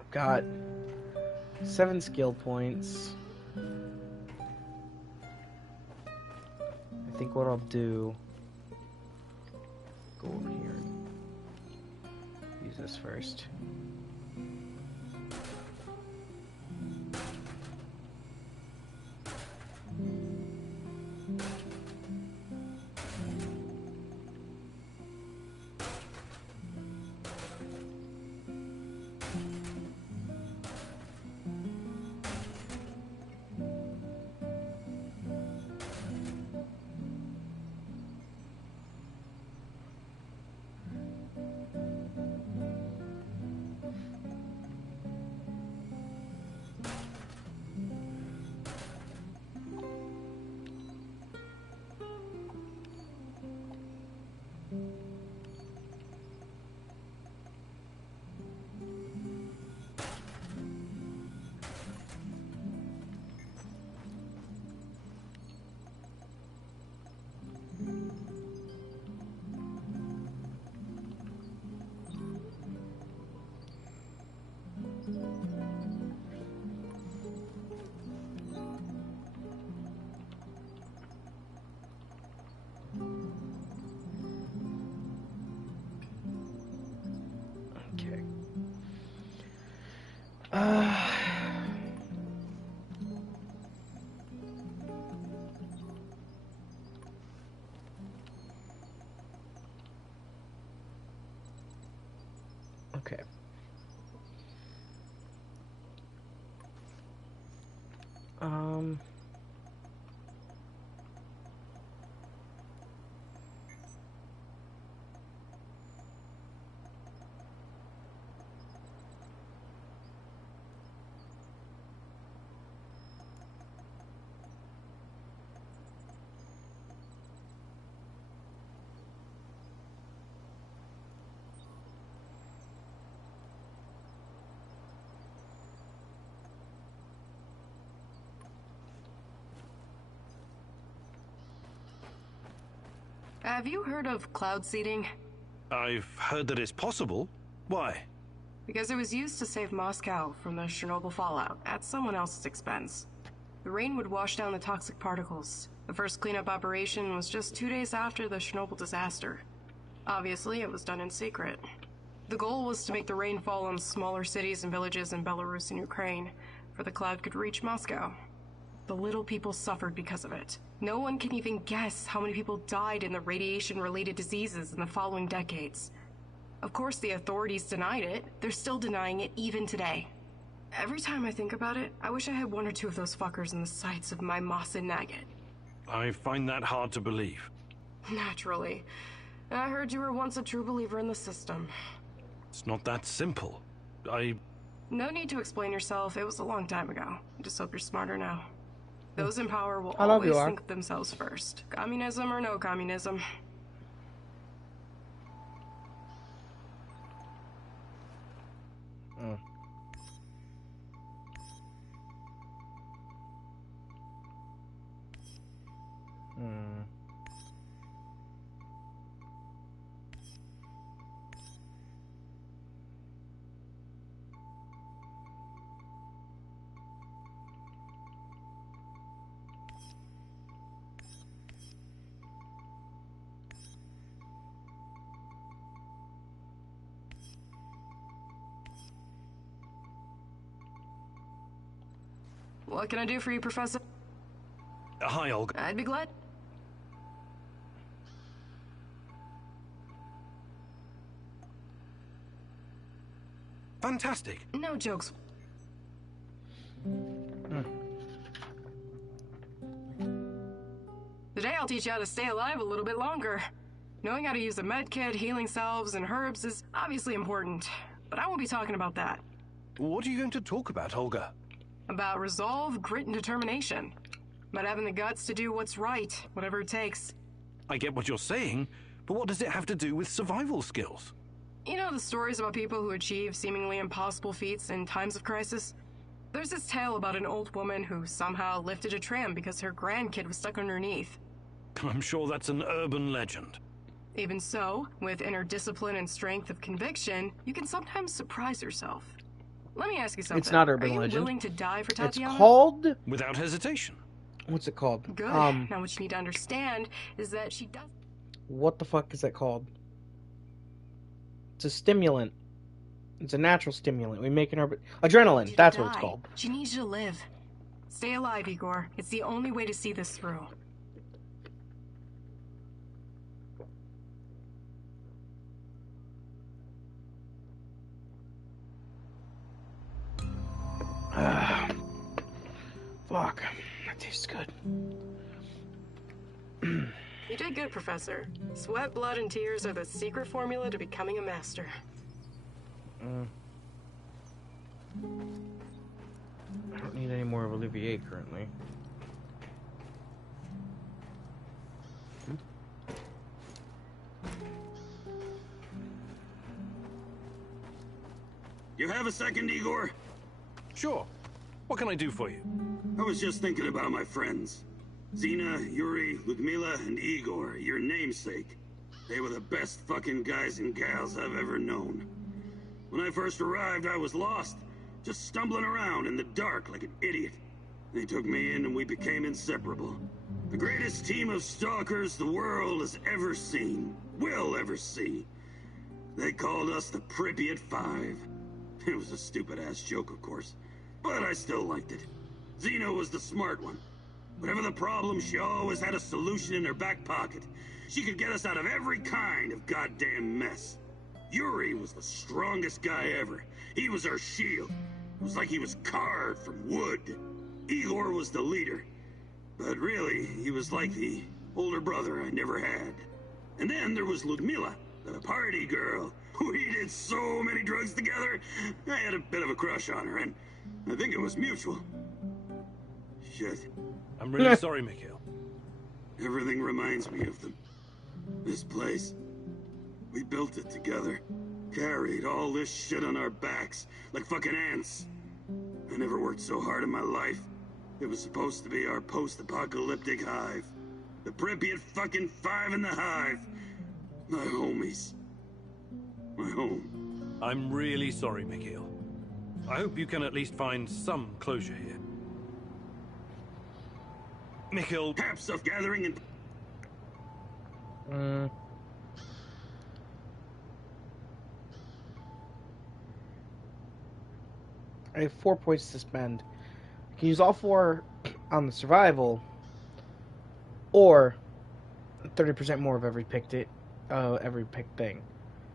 I've got 7 skill points. I think what I'll do, go over here and use this first. Okay. Okay. Have you heard of cloud seeding? I've heard that it's possible. Why? Because it was used to save Moscow from the Chernobyl fallout at someone else's expense. The rain would wash down the toxic particles. The first cleanup operation was just 2 days after the Chernobyl disaster. Obviously, it was done in secret. The goal was to make the rain fall on smaller cities and villages in Belarus and Ukraine, for the cloud could reach Moscow. The little people suffered because of it. No one can even guess how many people died in the radiation-related diseases in the following decades. Of course, the authorities denied it. They're still denying it even today. Every time I think about it, I wish I had 1 or 2 of those fuckers in the sights of my Moss and Nugget. I find that hard to believe. Naturally. I heard you were once a true believer in the system. It's not that simple. No need to explain yourself. It was a long time ago. I just hope you're smarter now. Those in power will always think of themselves first. Communism or no communism. What can I do for you, Professor? Hi, Olga. I'd be glad. Fantastic. No jokes. Today I'll teach you how to stay alive a little bit longer. Knowing how to use a med kit, healing salves, and herbs is obviously important, but I won't be talking about that. What are you going to talk about, Olga? About resolve, grit, and determination. About having the guts to do what's right, whatever it takes. I get what you're saying, but what does it have to do with survival skills? You know the stories about people who achieve seemingly impossible feats in times of crisis? There's this tale about an old woman who somehow lifted a tram because her grandkid was stuck underneath. I'm sure that's an urban legend. Even so, with inner discipline and strength of conviction, you can sometimes surprise yourself. Let me ask you something. It's not urban Are you legend. willing to die for Tatiana? It's called... Without hesitation. What's it called? Good. Now what you need to understand is that she does... What the fuck is that called? It's a stimulant. It's a natural stimulant. We make an adrenaline. That's what it's called. She needs you to live. Stay alive, Igor. It's the only way to see this through. Fuck. That tastes good. You did good, Professor. Sweat, blood, and tears are the secret formula to becoming a master. I don't need any more of Olivier currently. You have a second, Igor? Sure. What can I do for you? I was just thinking about my friends. Zina, Yuri, Ludmila, and Igor, your namesake. They were the best fucking guys and gals I've ever known. When I first arrived, I was lost, just stumbling around in the dark like an idiot. They took me in and we became inseparable. The greatest team of stalkers the world has ever seen, will ever see. They called us the Pripyat Five. It was a stupid-ass joke, of course, but I still liked it. Zina was the smart one. Whatever the problem, she always had a solution in her back pocket. She could get us out of every kind of goddamn mess. Yuri was the strongest guy ever. He was our shield. It was like he was carved from wood. Igor was the leader. But really, he was like the older brother I never had. And then there was Ludmila, the party girl. We did so many drugs together. I had a bit of a crush on her, and I think it was mutual. Shit. I'm really sorry, Mikhail. Everything reminds me of them. This place. We built it together. Carried all this shit on our backs, like fucking ants. I never worked so hard in my life. It was supposed to be our post-apocalyptic hive. The Pripyat fucking Five in the hive. My homies. My home. I'm really sorry, Mikhail. I hope you can at least find some closure here. Mikhail... Have stuff gathering and... I have 4 points to spend. I can use all 4 on the survival, or 30% more of every picked thing.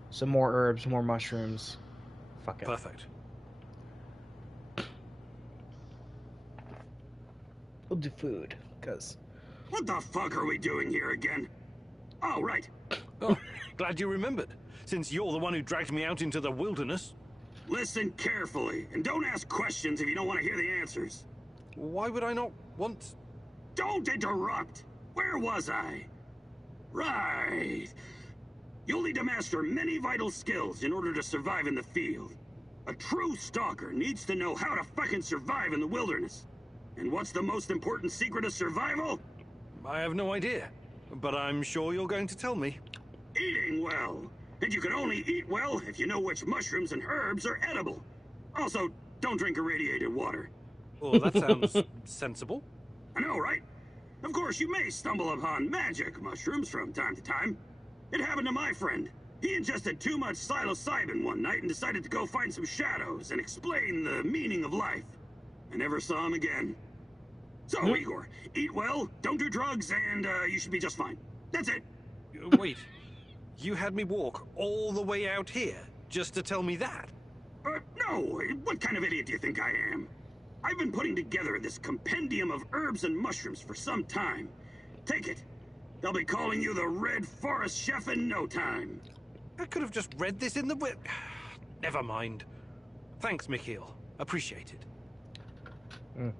So more herbs, more mushrooms. Fuck it. Perfect. We'll do food, because... What the fuck are we doing here again? Oh, right. Oh, glad you remembered, since you're the one who dragged me out into the wilderness. Listen carefully, and don't ask questions if you don't want to hear the answers. Why would I not want... Don't interrupt! Where was I? Right. You'll need to master many vital skills in order to survive in the field. A true stalker needs to know how to fucking survive in the wilderness. And what's the most important secret of survival? I have no idea, but I'm sure you're going to tell me. Eating well. And you can only eat well if you know which mushrooms and herbs are edible. Also, don't drink irradiated water. Well, that sounds sensible. I know, right? Of course, you may stumble upon magic mushrooms from time to time. It happened to my friend. He ingested too much psilocybin one night and decided to go find some shadows and explain the meaning of life. I never saw him again. So, Igor, eat well, don't do drugs, and you should be just fine. That's it. Wait, you had me walk all the way out here just to tell me that? No, kind of idiot do you think I am? I've been putting together this compendium of herbs and mushrooms for some time. Take it. They'll be calling you the Red Forest Chef in no time. I could have just read this in the Never mind. Thanks, Mikhail. Appreciate it. Mm.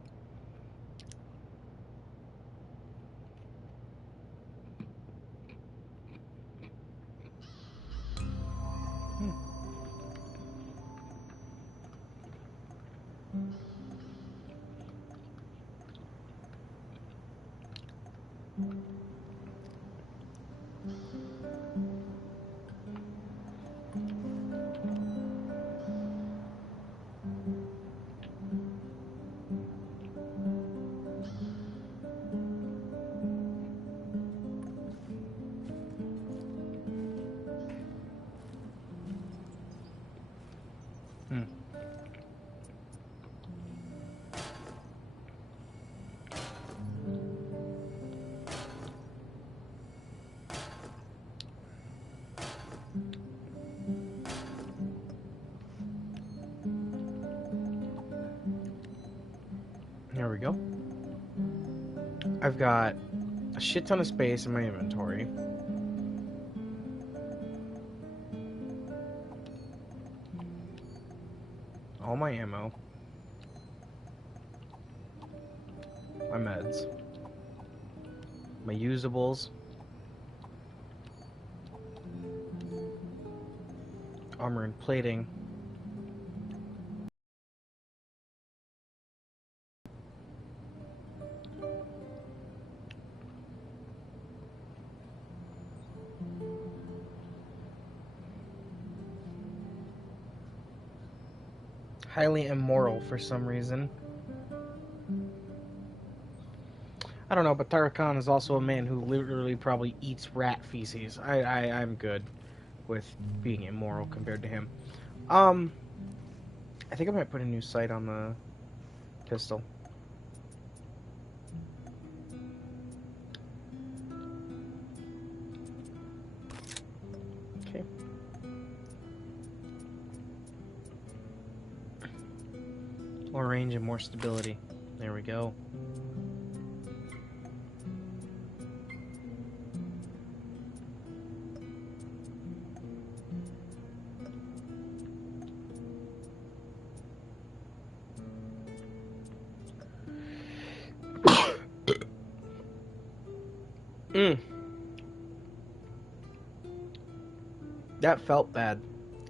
There we go. I've got a shit ton of space in my inventory. All my ammo. My meds. My usables. Armor and plating. Highly immoral for some reason. I don't know, but Tarakan is also a man who literally probably eats rat feces. I'm good with being immoral compared to him. I think I might put a new sight on the pistol. Okay. More range and more stability. There we go. That felt bad.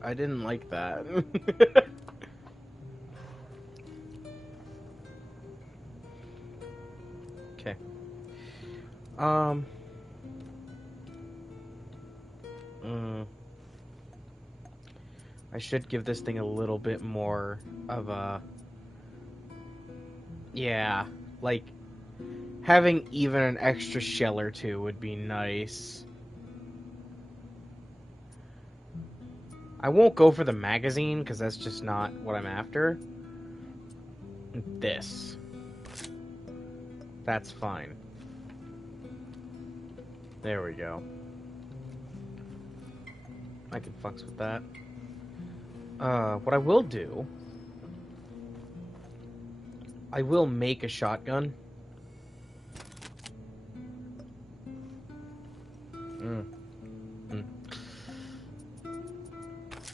I didn't like that. Okay. I should give this thing a little bit more of a... Yeah, like, having even an extra shell or two would be nice. I won't go for the magazine, because that's just not what I'm after. This. That's fine. There we go. I can fucks with that. What I will do... I will make a shotgun.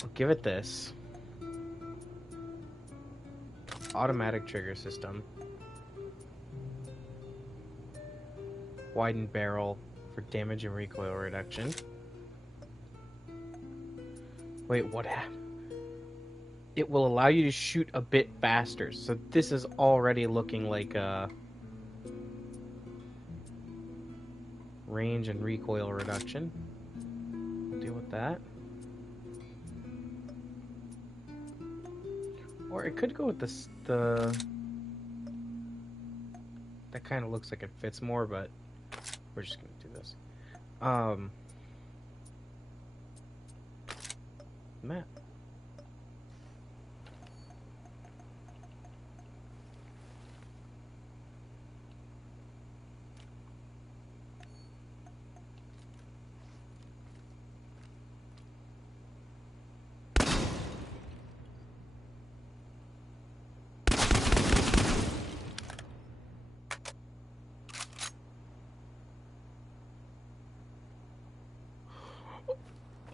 I'll give it this. Automatic trigger system. Widened barrel for damage and recoil reduction. Wait, what happened? It will allow you to shoot a bit faster. So this is already looking like a range and recoil reduction. We'll deal with that. Or it could go with this, that kind of looks like it fits more, but we're just gonna do this. Matt.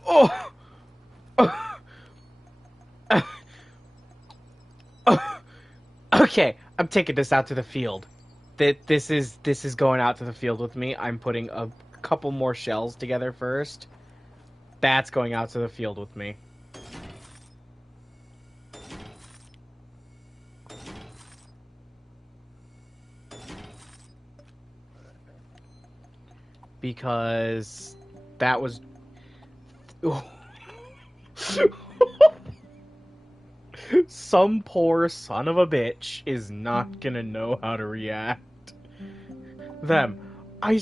Oh! Okay, I'm taking this out to the field. This is going out to the field with me. I'm putting a couple more shells together first. That's going out to the field with me. Because that was... Some poor son of a bitch is not gonna know how to react. Them. I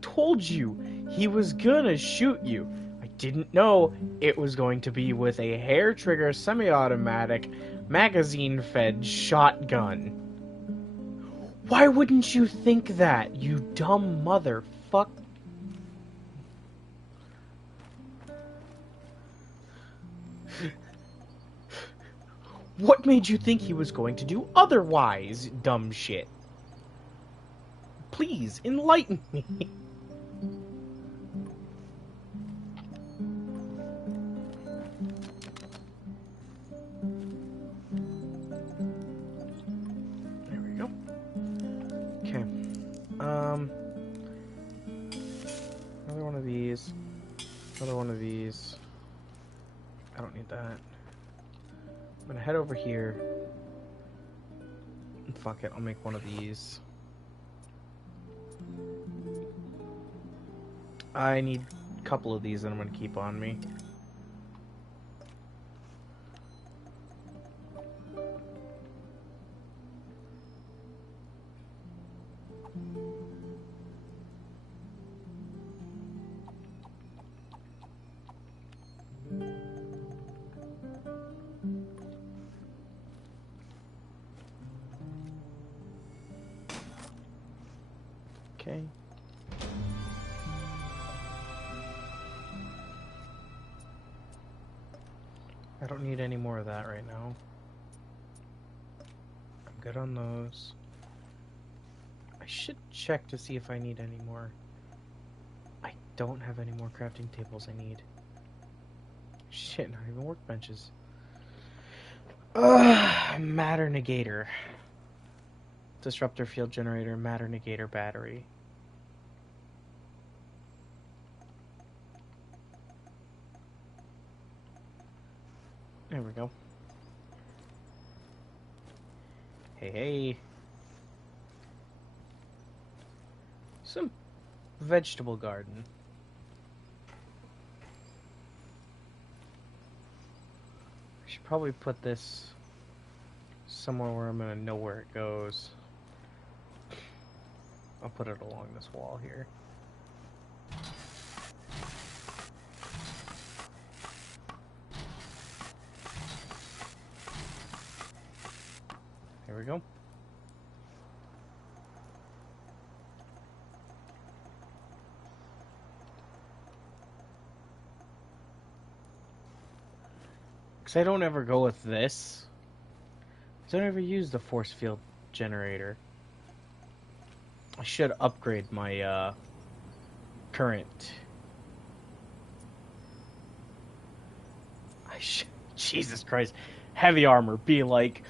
told you he was gonna shoot you. I didn't know it was going to be with a hair trigger semi-automatic magazine-fed shotgun. Why wouldn't you think that, you dumb motherfucker? What made you think he was going to do otherwise, dumb shit? Please, enlighten me. There we go. Okay. Another one of these. Another one of these. I don't need that. I'm gonna head over here. Fuck it, I'll make one of these. I need a couple of these that I'm gonna keep on me. Okay. I don't need any more of that right now. I'm good on those. I should check to see if I need any more. I don't have any more crafting tables I need. Shit, not even workbenches. Matter negator. Disruptor field generator, matter negator battery. There we go. Hey, hey. Some vegetable garden. I should probably put this somewhere where I'm gonna know where it goes. I'll put it along this wall here. There we go. Because I don't ever go with this. I don't ever use the force field generator. I should upgrade my current. Jesus Christ. Heavy armor be like,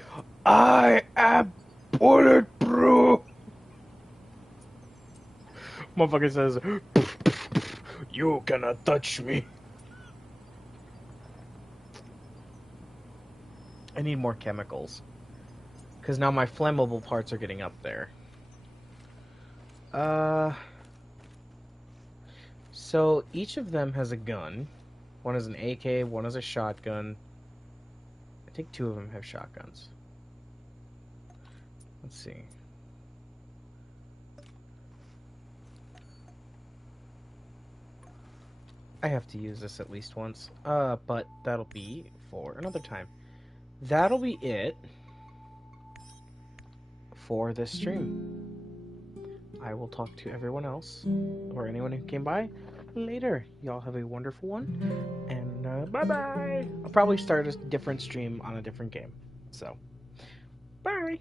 I am bulletproof. Motherfucker says, you cannot touch me. I need more chemicals. Because now my flammable parts are getting up there. So each of them has a gun. One is an AK, one is a shotgun. I think two of them have shotguns. Let's see. I have to use this at least once. But that'll be for another time. That'll be it for this stream. I will talk to everyone else, or anyone who came by, later. Y'all have a wonderful one, and bye-bye! I'll probably start a different stream on a different game, so, bye!